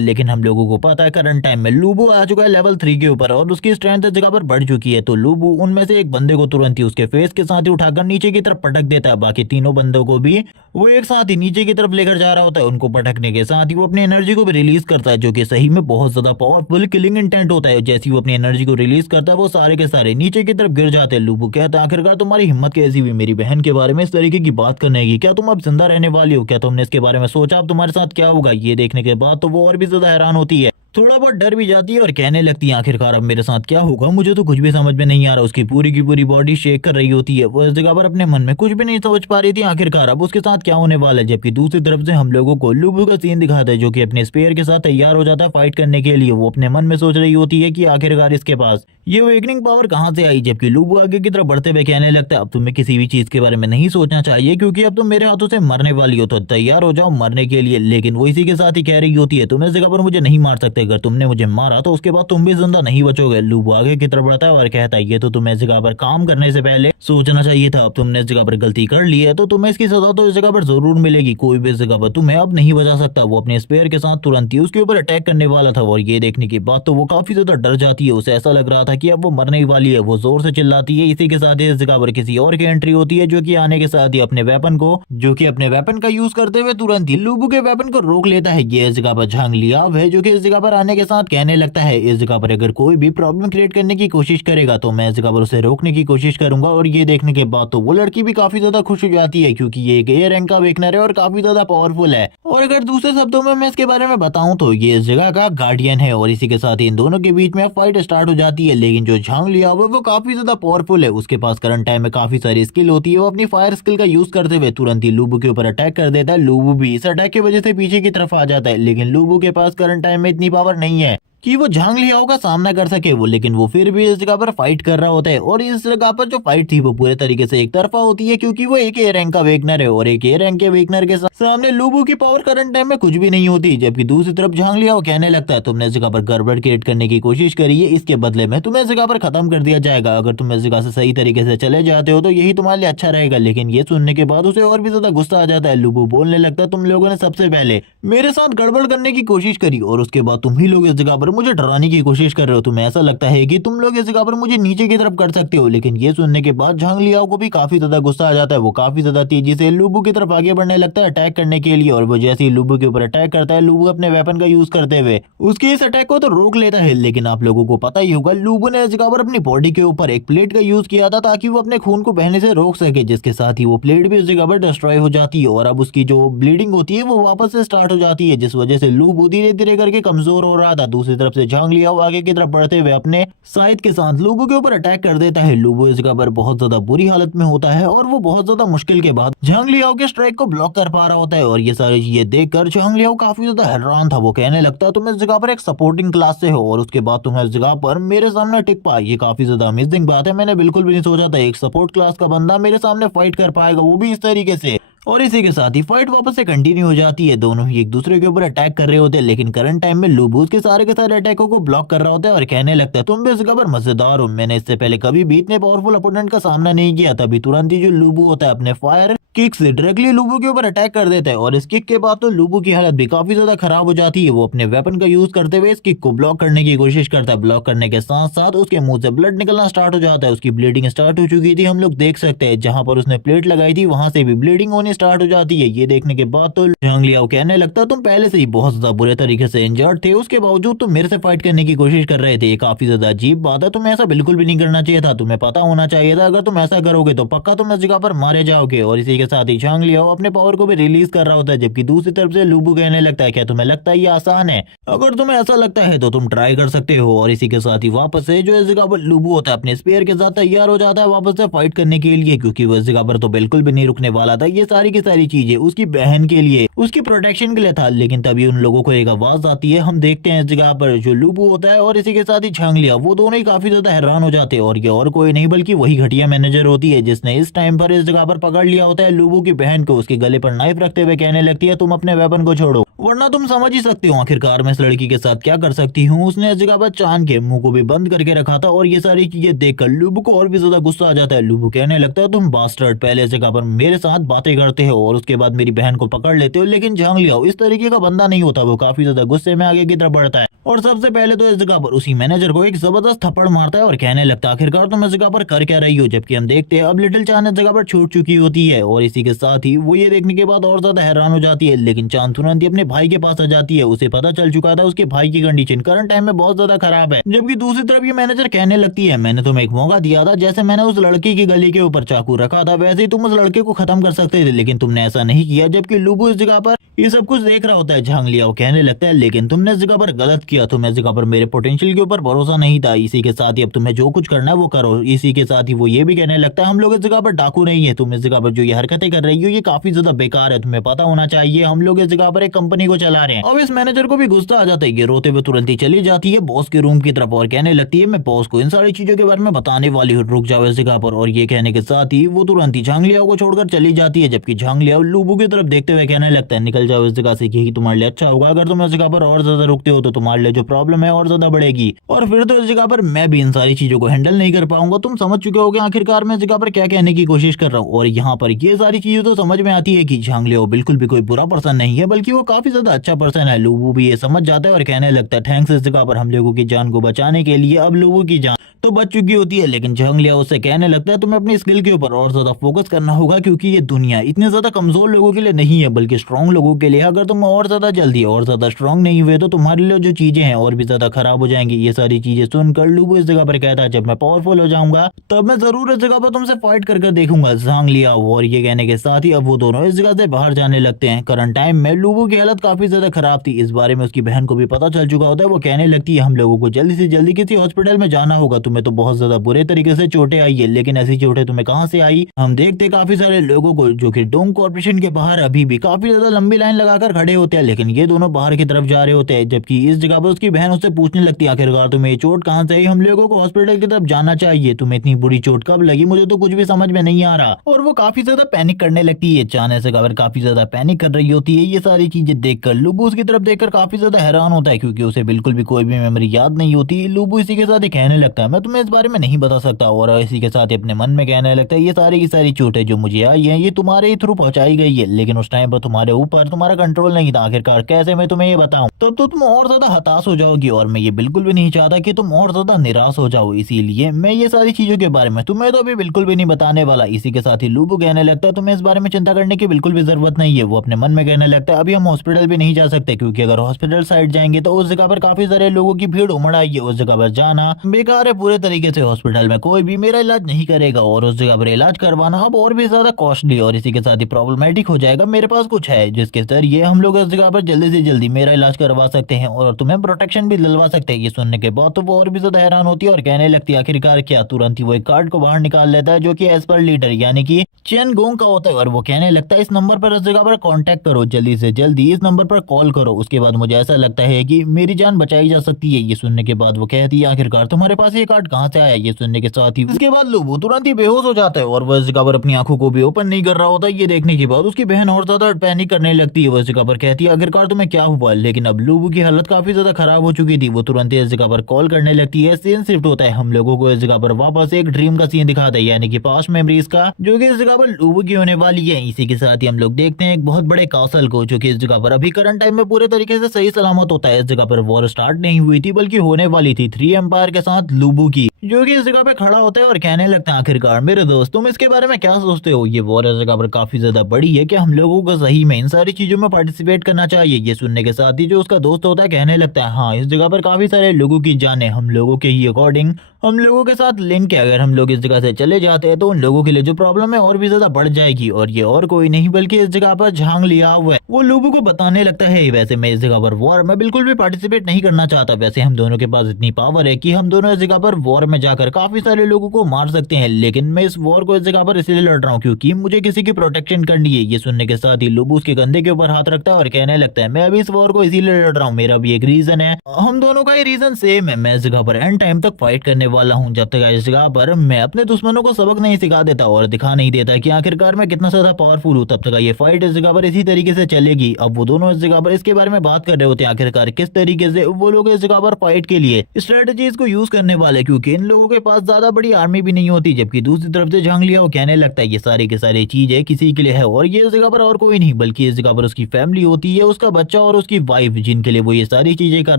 लेकिन हम लोगों को पता है करंट टाइम में लुब्बू आ चुका है लेवल 3 के ऊपर और उसकी स्ट्रेंथ इस जगह पर बढ़ चुकी है। तो लुब्बू उनमें से एक बंदे को तुरंत ही उसके फेस के साथ ही उठाकर नीचे की तरफ पटक देता है। बाकी तीनों बंदों को भी वो एक साथ ही नीचे की तरफ लेकर जा रहा होता है। उनको पटकने के साथ ही वो अपनी एनर्जी को भी रिलीज करता है जो कि सही में बहुत ज्यादा पावरफुल किलिंग इंटेंट होता है। जैसे वो अपनी एनर्जी को रिलीज करता है वो सारे के सारे नीचे की तरफ गिर जाते हैं। लुब्बू कहता है, आखिरकार तुम्हारी हिम्मत कैसी हुई मेरी बहन के बारे में इस तरीके की बात करने की, क्या तुम अब जिंदा रहने वाली हो, क्या तुमने इसके बारे में सोचा अब तुम्हारे साथ क्या होगा। ये देखने के बाद तो वो और भी ज्यादा हैरान होती है थोड़ा बहुत डर भी जाती है और कहने लगती है आखिरकार अब मेरे साथ क्या होगा, मुझे तो कुछ भी समझ में नहीं आ रहा। उसकी पूरी की पूरी बॉडी शेक कर रही होती है, वो इस जगह पर अपने मन में कुछ भी नहीं सोच पा रही थी आखिरकार अब उसके साथ क्या होने वाला है। जबकि दूसरी तरफ से हम लोगों को लुबू का सीन दिखाता है जो कि अपने स्पेयर के साथ तैयार हो जाता है फाइट करने के लिए। वो अपने मन में सोच रही होती है कि आखिरकार इसके पास ये अवेकनिंग पावर कहाँ से आई। जबकि लुबू आगे की तरफ बढ़ते हुए कहने लगता है अब तुम्हें किसी भी चीज के बारे में नहीं सोचना चाहिए क्योंकि अब तुम मेरे हाथों से मरने वाली हो, तो तैयार हो जाओ मरने के लिए। लेकिन वो इसी के साथ ही कह रही होती है तुम इस जगह पर मुझे नहीं मार सकते, अगर तुमने मुझे मारा तो उसके बाद तुम भी जिंदा नहीं बचोगे। लुबू आगे की तरफ बढ़ता है और कहता है ये तो तुम्हें इस जगह पर काम करने से पहले सोचना चाहिए था, अब तुमने इस जगह पर गलती कर ली है तो तुम्हें इसकी सजा तो इस जगह पर जरूर मिलेगी, कोई भी इस जगह पर तुम्हें अब नहीं बचा सकता। वो अपने स्पेयर के साथ तुरंत ही उसके ऊपर अटैक करने वाला था और ये देखने के बाद तो वो काफी ज्यादा डर जाती है। उसे ऐसा लग रहा था कि अब वो मरने वाली है। वो जोर से चिल्लाती है, इसी के साथ इस जगह पर किसी और की एंट्री होती है जो कि आने के साथ ही अपने वेपन का यूज करते हुए तुरंत ही लुबू के वेपन को रोक लेता है। ये इस जगह पर झांग लियाव है जो कि इस जगह पर आने के साथ कहने लगता है इस जगह पर अगर कोई भी प्रॉब्लम क्रिएट करने की कोशिश करेगा तो मैं इस जगह पर उसे रोकने की कोशिश करूंगा। और ये देखने के बाद तो वो लड़की भी काफी ज्यादा खुश हो जाती है क्योंकि ये एक ए रैंक का वेकनर है और काफी ज्यादा पावरफुल है। और अगर दूसरे शब्दों में मैं इसके बारे में बताऊं तो ये इस जगह का गार्डियन है और इसी के साथ इन दोनों के बीच में फाइट स्टार्ट हो जाती है। लेकिन जो झांग लियाव है वो काफी ज्यादा पावरफुल है, उसके पास करंट टाइम में काफी सारी स्किल होती है। वो अपनी फायर स्किल का यूज करते हुए तुरंत ही लुबू के ऊपर अटैक कर देता है। लुबू भी इस अटैक की वजह से पीछे की तरफ आ जाता है, लेकिन लुबू के पास करंट टाइम में इतनी पावर नहीं है कि वो झांग लियाओ का सामना कर सके। वो लेकिन वो फिर भी इस जगह पर फाइट कर रहा होता है और इस जगह पर जो फाइट थी वो पूरे तरीके से एक तरफा होती है क्योंकि वो एक ए रैंक का वेकनर है और एक ए रैंक के वेकनर के सामने लुबू की पावर करंट टाइम में कुछ भी नहीं होती। जबकि दूसरी तरफ झांग लियाओ कहने लगता है तुमने इस जगह पर गड़बड़ क्रिएट करने की कोशिश करी है, इसके बदले में तुम्हें इस जगह पर खत्म कर दिया जाएगा। अगर तुम इस जगह से सही तरीके से चले जाते हो तो यही तुम्हारे लिए अच्छा रहेगा। लेकिन ये सुनने के बाद उसे और भी ज्यादा गुस्सा आ जाता है। लुबू बोलने लगता है तुम लोगों ने सबसे पहले मेरे साथ गड़बड़ करने की कोशिश करी और उसके बाद तुम ही लोग इस जगह पर मुझे डराने की कोशिश कर रहे हो। तुम्हें ऐसा लगता है कि तुम लोग इस जगह पर मुझे नीचे की तरफ कर सकते हो। लेकिन ये सुनने के बाद झांग लियाओ को भी काफी ज्यादा गुस्सा आ जाता है। वो काफी ज्यादा तेजी से लुबू की तरफ आगे बढ़ने लगता है अटैक करने के लिए और वो जैसे ही लुबू के ऊपर अटैक करता है लुबू अपने वेपन का यूज करते हुए उसके इस अटैक को तो रोक लेता है। लेकिन आप लोगों को पता ही होगा लुबू ने इस जगह पर अपनी बॉडी के ऊपर एक प्लेट का यूज किया था ताकि वो अपने खून को बहने से रोक सके, जिसके साथ ही वो प्लेट भी इस जगह पर डिस्ट्रॉय हो जाती है और अब उसकी जो ब्लीडिंग होती है वो वापस से स्टार्ट हो जाती है, जिस वजह से लुबू धीरे धीरे करके कमजोर हो रहा था। दूसरी तरफ से झांग लियाओ आगे की तरफ बढ़ते हुए अपने साइड के साथ लुबू के ऊपर अटैक कर देता है। लुबू इस जगह पर बहुत ज्यादा बुरी हालत में होता है और वो बहुत ज्यादा मुश्किल के बाद झांग लियाओ के स्ट्राइक को ब्लॉक कर पा रहा होता है। और ये सारी चीजें देखकर झांग लियाओ काफी ज्यादा हैरान था। वो कहने लगता है तुम इस जगह पर एक सपोर्टिंग क्लास से हो और उसके बाद तुम इस जगह पर मेरे सामने टिक पाए, ये काफी ज्यादा अमेजिंग बात है। मैंने बिल्कुल भी नहीं सोचा था एक सपोर्ट क्लास का बंदा मेरे सामने फाइट कर पाएगा, वो भी इस तरीके से। और इसी के साथ ही फाइट वापस से कंटिन्यू हो जाती है। दोनों ही एक दूसरे के ऊपर अटैक कर रहे होते हैं, लेकिन करंट टाइम में लुबू के सारे अटैकों को ब्लॉक कर रहा होता है और कहने लगता है तुम भी इस जगह पर मजेदार हो, मैंने इससे पहले कभी भी इतने पावरफुल अपोनेंट का सामना नहीं किया। तभी तुरंत ही जो लुबू होता है अपने फायर किक से डायरेक्टली लुबू के ऊपर अटैक कर देता है और इस किक के बाद तो लुबू की हालत भी काफी ज्यादा खराब हो जाती है। वो अपने वेपन का यूज करते हुए इस किक को ब्लॉक करने की कोशिश करता है। ब्लॉक करने के साथ साथ उसके मुंह से ब्लड निकलना स्टार्ट हो जाता है। उसकी ब्लीडिंग स्टार्ट हो चुकी थी, हम लोग देख सकते हैं जहां पर उसने प्लेट लगाई थी वहां से भी ब्लीडिंग होनी स्टार्ट हो जाती है। ये देखने के बाद तो झांग लियाओ कहने लगता तुम पहले से ही बहुत ज्यादा बुरे तरीके से इंजर्ड थे, उसके बावजूद तुम मेरे से फाइट करने की कोशिश कर रहे थे, ये काफी ज्यादा अजीब बात है। तुम्हें ऐसा बिल्कुल भी नहीं करना चाहिए था, तुम्हें पता होना चाहिए था अगर तुम ऐसा करोगे तो पक्का तुम इस जगह पर मारे जाओगे। और इसी के साथ ही झांग लियाओ अपने पावर को भी रिलीज कर रहा होता है। जबकि दूसरी तरफ से लुबू कहने लगता है क्या तुम्हें लगता है ये आसान है, अगर तुम्हें ऐसा लगता है तो तुम ट्राई कर सकते हो। और इसी के साथ ही वापस से जो इस जगह पर लुबू होता है अपने स्पेयर के साथ तैयार हो जाता है वापस से फाइट करने के लिए, क्योंकि वो इस जगह पर तो बिल्कुल भी नहीं रुकने वाला था। ये सारी की सारी चीजें उसकी बहन के लिए, उसकी प्रोटेक्शन के लिए था। लेकिन तभी उन लोगों को एक आवाज आती है, हम देखते हैं इस जगह पर जो लुबू होता है और इसी के साथ ही झांग लिया, वो दोनों ही काफी ज्यादा हैरान हो जाते हैं। और ये और कोई नहीं बल्कि वही घटिया मैनेजर होती है जिसने इस टाइम पर इस जगह पर पकड़ लिया होता है लुबू की बहन को। उसके गले पर नाइफ रखते हुए कहने लगती है तुम अपने वेपन को छोड़ो, वरना तुम समझ ही सकते हो आखिरकार मैं इस लड़की के साथ क्या कर सकती हूँ। उसने इस जगह पर चांद के मुंह को भी बंद करके रखा था। और ये सारी चीजें देखकर लुबू को और भी ज्यादा गुस्सा आ जाता है। लुबू कहने लगता है तुम बास्टर्ड पहले इस जगह पर मेरे साथ बातें करते हो और उसके बाद मेरी बहन को पकड़ लेते हो, लेकिन झांग लियाओ इस तरीके का बंदा नहीं होता। वो काफी ज्यादा गुस्से में आगे की तरफ बढ़ता है और सबसे पहले तो इस जगह पर उसी मैनेजर को एक जबरदस्त थप्पड़ मारता है और कहने लगता है आखिरकार तुम इस जगह पर कर क्या रही हो। जबकि हम देखते हैं अब लिटिल चांद इस जगह पर छूट चुकी होती है और इसी के साथ ही वो ये देखने के बाद और ज्यादा हैरान हो जाती है। लेकिन चांद तुरंत ही अपने भाई के पास आ जाती है। उसे पता चल चुका था उसके भाई की कंडीशन करंट टाइम में बहुत ज्यादा खराब है। जबकि दूसरी तरफ ये मैनेजर कहने लगती है, मैंने तुम्हें एक मौका दिया था, जैसे मैंने उस लड़की की गली के ऊपर चाकू रखा था वैसे ही तुम उस लड़के को खत्म कर सकते थे, लेकिन तुमने ऐसा नहीं किया। जबकि लुबू इस जगह पर ये सब कुछ देख रहा होता है। झांग लिया वो कहने लगता है, लेकिन तुमने इस जगह पर गलत किया, तुम्हें इस जगह पर मेरे पोटेंशियल के ऊपर भरोसा नहीं था। इसी के साथ ही अब तुम्हें जो कुछ करना है वो करो। इसी के साथ ही वो ये भी कहने लगता है, हम लोग इस जगह पर डाकू नहीं है, तुम इस जगह पर जो ये हरकतें कर रही हो ये काफी ज्यादा बेकार है, तुम्हें पता होना चाहिए हम लोग इस जगह पर एक कंपनी को चला रहे हैं। अब इस मैनेजर को भी गुस्सा आ जाता है। ये रोते हुए तुरंत ही चली जाती है बॉस के रूम की तरफ और कहने लगती है, मैं बॉस को इन सारी चीजों के बारे में बताने वाली हूँ, रुक जाओ इस जगह पर। और ये कहने के साथ ही वो तुरंत ही झांग लियाओ को छोड़कर चली जाती है। जबकि झांग लियाओ लुबू की तरफ देखते हुए कहने लगता है, निकल जाओ इस जगह से, यही तुम्हारे लिए अच्छा होगा। अगर तुम इस जगह पर और ज्यादा रुकते हो तो तुम्हारे लिए जो प्रॉब्लम है और ज्यादा बढ़ेगी, और फिर तो इस जगह पर मैं भी इन सारी चीजों को हैंडल नहीं कर पाऊंगा। तुम समझ चुके होगे आखिरकार मैं इस जगह पर क्या कहने की कोशिश कर रहा हूँ। और यहाँ पर ये सारी चीजें तो समझ में आती है कि झांग लियाओ बिल्कुल भी कोई बुरा पर्सन नहीं है, बल्कि वो काफी ज्यादा अच्छा पर्सन है। लुबू भी ये समझ जाता है और कहने लगता है, थैंक्स इस जगह पर हम लोगों की जान को बचाने के लिए। अब लोगों की जान तो बच चुकी होती है, लेकिन झांग लियाओ उससे कहने लगता है, तुम्हें अपनी स्किल के ऊपर और ज्यादा फोकस करना होगा, क्योंकि ये दुनिया इतने ज्यादा कमजोर लोगों के लिए नहीं है बल्कि स्ट्रांग लोगों के लिए। अगर तुम और ज्यादा जल्दी और ज्यादा स्ट्रांग नहीं हुए तो तुम्हारे लिए जो चीजें हैं और भी ज्यादा खराब हो जाएंगी। ये सारी चीजें सुनकर लुबू इस जगह पर कहता है, जब मैं पावरफुल हो जाऊंगा तब मैं जरूर इस जगह पर तुमसे फाइट कर देखूंगा झांग लियाओ। और ये कहने के साथ ही अब वो दोनों इस जगह से बाहर जाने लगते हैं। करंट टाइम में लुबू की हालत काफी ज्यादा खराब थी, इस बारे में उसकी बहन को भी पता चल चुका होता है। वो कहने लगती है, हम लोगों को जल्दी से जल्दी किसी हॉस्पिटल में जाना होगा, तुम्हें तो बहुत ज्यादा बुरे तरीके से चोटें आई है। लेकिन ऐसी चोटें तुम्हें कहां से आई? हम देखते काफी सारे लोगों को जो कि डोंग कॉर्पोरेशन के बाहर अभी भी काफी ज्यादा लंबी लाइन लगाकर खड़े होते हैं, लेकिन ये दोनों बाहर की तरफ जा रहे होते हैं। जबकि इस जगह पर उसकी बहन उससे पूछने लगती है, आखिरकार तुम्हें ये चोट कहां से आई? हम लोगों को हॉस्पिटल की तरफ जाना चाहिए, तुम्हें इतनी बुरी चोट कब लगी? मुझे तो कुछ भी समझ में नहीं आ रहा। और वो काफी ज्यादा पैनिक करने लगती है। चाने से खबर काफी ज्यादा पैनिक कर रही होती है। ये सारी चीजें देखकर लुबू उसकी तरफ देखकर काफी ज्यादा हैरान होता है, क्योंकि उसे बिल्कुल भी कोई भी मेमोरी याद नहीं होती। लुबू इसी के साथ ही कहने लगता है, मैं तुम्हें इस बारे में नहीं बता सकता। और इसी के साथ ही अपने मन में कहने लगता है, ये सारी की सारी चोटें जो मुझे आई है ये तुम्हारे ही थ्रू पहुंचाई गई है, लेकिन उस टाइम पर तुम्हारे ऊपर तुम्हारा कंट्रोल नहीं था। आखिरकार कैसे मैं तुम्हें ये बताऊं? तब तो तुम और ज्यादा हताश हो जाओगी, और मैं ये बिल्कुल भी नहीं चाहता कि तुम और ज्यादा निराश हो जाओ। इसीलिए मैं ये सारी चीजों के बारे में तुम्हें तो अभी बिल्कुल भी नहीं बताने वाला। इसी के साथ ही लुबू कहने लगता है, तुम्हें इस बारे में चिंता करने की बिल्कुल भी जरूरत नहीं है। वो अपने मन में कहने लगता है, अभी हम हॉस्पिटल भी नहीं जा सकते, क्योंकि अगर हॉस्पिटल साइड जाएंगे तो उस जगह पर काफी सारे लोगों की भीड़ उमड़ आएगी। उस जगह पर जाना बेकार है पूरे तरीके से। हॉस्पिटल में कोई भी मेरा इलाज नहीं करेगा, और उस जगह पर इलाज करवाना अब और भी ज्यादा कॉस्टली और इसी के साथ ही प्रॉब्लमेटिक हो जाएगा। मेरे पास कुछ है जिसके जरिए हम लोग इस जगह पर जल्दी से जल्दी मेरा इलाज करवा सकते हैं और तुम्हें प्रोटेक्शन भी दिलवा सकते हैं। ये सुनने के बाद तो वो और भी ज्यादा हैरान होती है और कहने लगती है, आखिरकार क्या? तुरंत ही वो एक कार्ड को बाहर निकाल लेता है जो कि एज पर लीडर यानी कि चेन गोंग का होता है। और वो कहने लगता है, इस नंबर पर इस जगह पर कांटेक्ट करो, जल्दी से जल्दी इस नंबर पर कॉल करो। उसके बाद मुझे ऐसा लगता है कि मेरी जान बचाई जा सकती है। ये सुनने के बाद वो कहती है, आखिरकार तुम्हारे पास ये कार्ड कहाँ से आया? ये सुनने के साथ ही इसके बाद लुबू तुरंत ही बेहोश हो जाता है और वह इस जगह पर अपनी आंखों को भी ओपन नहीं कर रहा होता। ये देखने के बाद उसकी बहन और ज्यादा पैनिक करने लगती है। वो इस जगह पर कहती है, आखिरकार तुम्हें क्या हुआ? लेकिन अब लुबू की हालत काफी ज्यादा खराब हो चुकी थी। वो तुरंत ही इस जगह पर कॉल करने लगती है। सीन शिफ्ट होता है, हम लोगों को इस जगह पर वापस एक ड्रीम का सीन दिखाता है, यानी कि पास्ट मेमोरीज का, जो कि इस जगह पर लुबू की होने वाली है। इसी के साथ ही हम लोग देखते हैं एक बहुत बड़े कासल को, जो कि इस जगह पर अभी करंट टाइम में पूरे तरीके से सही सलामत होता है। इस जगह पर वॉर स्टार्ट नहीं हुई थी बल्कि होने वाली थी 3 एम्पायर के साथ लुबू की, जो कि इस जगह पे खड़ा होता है और कहने लगता है, आखिरकार मेरे दोस्त तुम इसके बारे में क्या सोचते हो? ये वॉर इस जगह पर काफी ज्यादा बड़ी है, क्या हम लोगों को सही में इन सारी चीजों में पार्टिसिपेट करना चाहिए? ये सुनने के साथ ही जो उसका दोस्त होता है कहने लगता है, हाँ इस जगह पर काफी सारे लोगों की जाने हम लोगों के ही अकॉर्डिंग हम लोगों के साथ लिंक है। अगर हम लोग इस जगह से चले जाते हैं तो उन लोगों के लिए जो प्रॉब्लम है और भी ज्यादा बढ़ जाएगी। और ये और कोई नहीं बल्कि इस जगह पर झांग लिया हुआ है। वो लोगों को बताने लगता है, वैसे मैं इस जगह पर वॉर में बिल्कुल भी पार्टिसिपेट नहीं करना चाहता। वैसे हम दोनों के पास इतनी पावर है कि हम दोनों इस जगह पर वॉर में जाकर काफी सारे लोगों को मार सकते हैं, लेकिन मैं इस वॉर को इस जगह पर इसलिए लड़ रहा हूँ क्योंकि मुझे किसी की प्रोटेक्शन करनी है। ये सुनने के साथ ही लुबू उसके कंधे के ऊपर हाथ रखता है और कहने लगता है, मैं अभी इस वॉर को इसीलिए लड़ रहा हूँ, मेरा भी एक रीजन है, हम दोनों का ही रीजन सेम है। मैं इस जगह पर एंड टाइम तक फाइट करने वाला हूँ, जब तक इस जगह पर मैं अपने दुश्मनों को सबक नहीं सिखा देता और दिखा नहीं देता कि आखिरकार मैं कितना ज्यादा पावरफुल हूँ, तब तक ये फाइट इस जगह पर इसी तरीके से चलेगी। अब वो दोनों इस जगह पर इसके बारे में बात कर रहे होते हैं, आखिरकार किस तरीके से वो लोग इस जगह पर फाइट के लिए स्ट्रेटेजीज को यूज करने वाले, क्योंकि इन लोगों के पास ज्यादा बड़ी आर्मी भी नहीं होती। जबकि दूसरी तरफ से झांग लिया वो कहने लगता है, ये सारी की सारी चीजें किसी के लिए है और ये इस जगह पर और कोई नहीं बल्कि इस जगह पर उसकी फैमिली होती है, उसका बच्चा और उसकी वाइफ, जिनके लिए वो ये सारी चीजें कर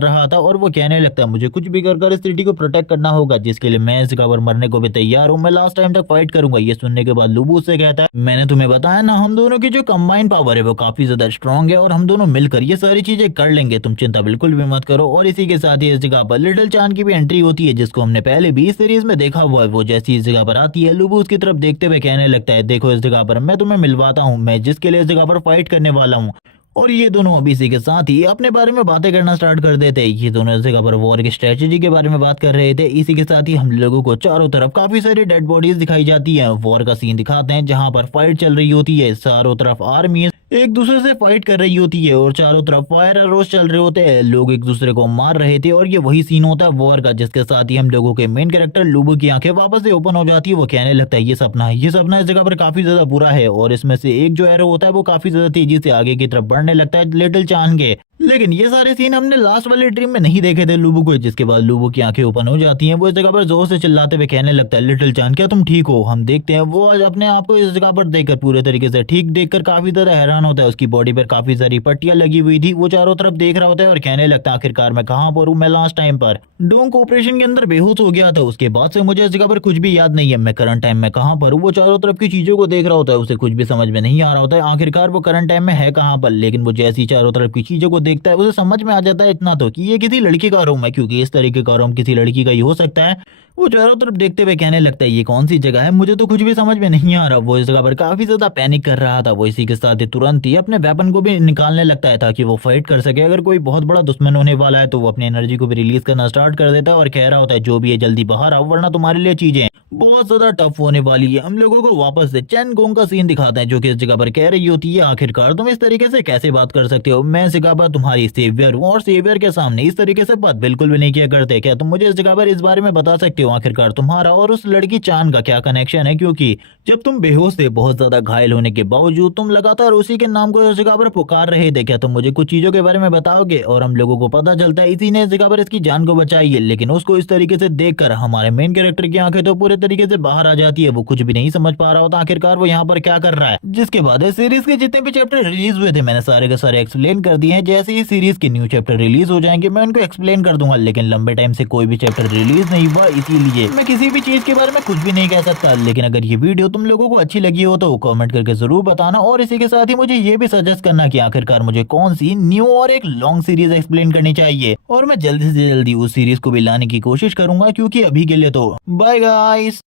रहा था। और वो कहने लगता है, मुझे कुछ भी कर इस सिटी को प्रोटेक्ट करना होगा। जिसके लिए मैं इस जगह पर मरने को भी तैयार हूँ। मैं लास्ट टाइम तक फाइट करूंगा। ये सुनने के बाद लुबु उससे कहता है, मैंने तुम्हें बताया ना, हम दोनों की जो कंबाइंड पावर है वो काफी ज्यादा स्ट्रांग है और हम दोनों मिलकर ये सारी चीजें कर लेंगे, तुम चिंता बिल्कुल भी मत करो। और इसी के साथ ही इस जगह पर लिटिल चांद की भी एंट्री होती है, जिसको हमने पहले भी इस सीरीज में देखा हुआ है। वो जैसी इस जगह पर आती है, लुबु उसकी तरफ देखते हुए कहने लगता है, देखो इस जगह पर मैं तुम्हें मिलवाता हूँ, मैं जिसके लिए इस जगह पर फाइट करने वाला हूँ। और ये दोनों अभी इसी के साथ ही अपने बारे में बातें करना स्टार्ट कर देते हैं। ये दोनों इस जगह पर वॉर की स्ट्रेटेजी के बारे में बात कर रहे थे। इसी के साथ ही हम लोगों को चारों तरफ काफी सारी डेड बॉडीज दिखाई जाती हैं। वॉर का सीन दिखाते हैं जहां पर फाइट चल रही होती है, चारों तरफ आर्मी एक दूसरे से फाइट कर रही होती है और चारों तरफ फायर एरोस चल रहे होते हैं, लोग एक दूसरे को मार रहे थे। और ये वही सीन होता है वॉर का, जिसके साथ ही हम लोगों के मेन कैरेक्टर लुबु की आंखें वापस से ओपन हो जाती है। वो कहने लगता है, ये सपना है, ये सपना इस जगह पर काफी ज्यादा बुरा है। और इसमें से एक जो एरो होता है वो काफी ज्यादा तेजी से आगे की तरफ बढ़ने लगता है लिटिल चांद के। लेकिन ये सारे सीन हमने लास्ट वाले ड्रीम में नहीं देखे थे लुबु को, जिसके बाद लुबु की आंखें ओपन हो जाती हैं। वो इस जगह पर जोर से चिल्लाते हुए कहने लगता है, लिटिल चांद क्या तुम ठीक हो? हम देखते हैं वो आज अपने आप को इस जगह पर देखकर पूरे तरीके से ठीक देखकर काफी ज्यादा हैरान होता है। उसकी बॉडी पर काफी सारी पट्टियां लगी हुई थी। वो चारों तरफ देख रहा होता है और कहने लगता है, आखिरकार मैं कहाँ पर हूँ? मैं लास्ट टाइम पर डोंक ऑपरेशन के अंदर बेहोश हो गया था, उसके बाद से मुझे इस जगह पर कुछ भी याद नहीं है। मैं करंट टाइम में कहाँ पर हूँ? वो चारों तरफ की चीजों को देख रहा होता है, उसे कुछ भी समझ में नहीं आ रहा होता है आखिरकार वो करंट टाइम में है कहाँ पर। लेकिन वो जैसी चारों तरफ की चीजों को देखता है उसे समझ में आ जाता है इतना तो, कि ये किसी लड़की का रूम है, क्योंकि इस तरीके का रूम किसी लड़की का ही हो सकता है। वो चारों तरफ देखते हुए कहने लगता है, ये कौन सी जगह है? मुझे तो कुछ भी समझ में नहीं आ रहा। वो इस जगह पर काफी ज्यादा पैनिक कर रहा था। वो इसी के साथ ही तुरंत ही अपने वेपन को भी निकालने लगता है ताकि वो फाइट कर सके। अगर कोई बहुत बड़ा दुश्मन होने वाला है तो वो अपनी एनर्जी को भी रिलीज करना स्टार्ट कर देता है और कह रहा होता है, जो भी है जल्दी बाहर आओ, वरना तुम्हारे लिए चीजें बहुत ज्यादा टफ होने वाली है। हम लोगों को वापस से चैन गोंग का सीन दिखाते हैं, जो कि इस जगह पर कह रही होती है, आखिरकार तुम इस तरीके से कैसे बात कर सकते हो? मैं इस जगह पर तुम्हारी सेवियर हूँ और सेवियर के सामने इस तरीके से बात बिल्कुल भी नहीं किया करते। क्या तुम मुझे इस जगह पर इस बारे में बता सकते हो आखिरकार तुम्हारा और उस लड़की चांद का क्या कनेक्शन है? क्योंकि जब तुम बेहोश थे, बहुत ज्यादा घायल होने के बावजूद तुम लगातार उसी के नाम को इस जगह पर पुकार रहे थे। क्या तुम मुझे कुछ चीजों के बारे में बताओगे? और हम लोगों को पता चलता है इसी ने इस जगह पर इसकी जान को बचाई है। लेकिन उसको इस तरीके से देखकर हमारे मेन कैरेक्टर की आंखें तो पूरे तरीके से बाहर आ जाती है। वो कुछ भी नहीं समझ पा रहा होता आखिरकार वो यहाँ पर क्या कर रहा है। जिसके बाद इस सीरीज के जितने भी चैप्टर रिलीज हुए थे मैंने सारे के सारे एक्सप्लेन कर दिए हैं। जैसे ही सीरीज के न्यू चैप्टर रिलीज हो जाएंगे मैं उनको एक्सप्लेन कर दूंगा। लेकिन लंबे टाइम से कोई भी चैप्टर रिलीज नहीं हुआ, इसीलिए मैं किसी भी चीज के बारे में कुछ भी नहीं कह सकता। लेकिन अगर ये वीडियो तुम लोगों को अच्छी लगी हो तो कमेंट करके जरूर बताना। और इसी के साथ ही मुझे ये भी सजेस्ट करना कि आखिरकार मुझे कौन सी न्यू और एक लॉन्ग सीरीज एक्सप्लेन करनी चाहिए, और मैं जल्दी से जल्दी उस सीरीज को भी लाने की कोशिश करूंगा। क्योंकि अभी के लिए तो बाय गाइस।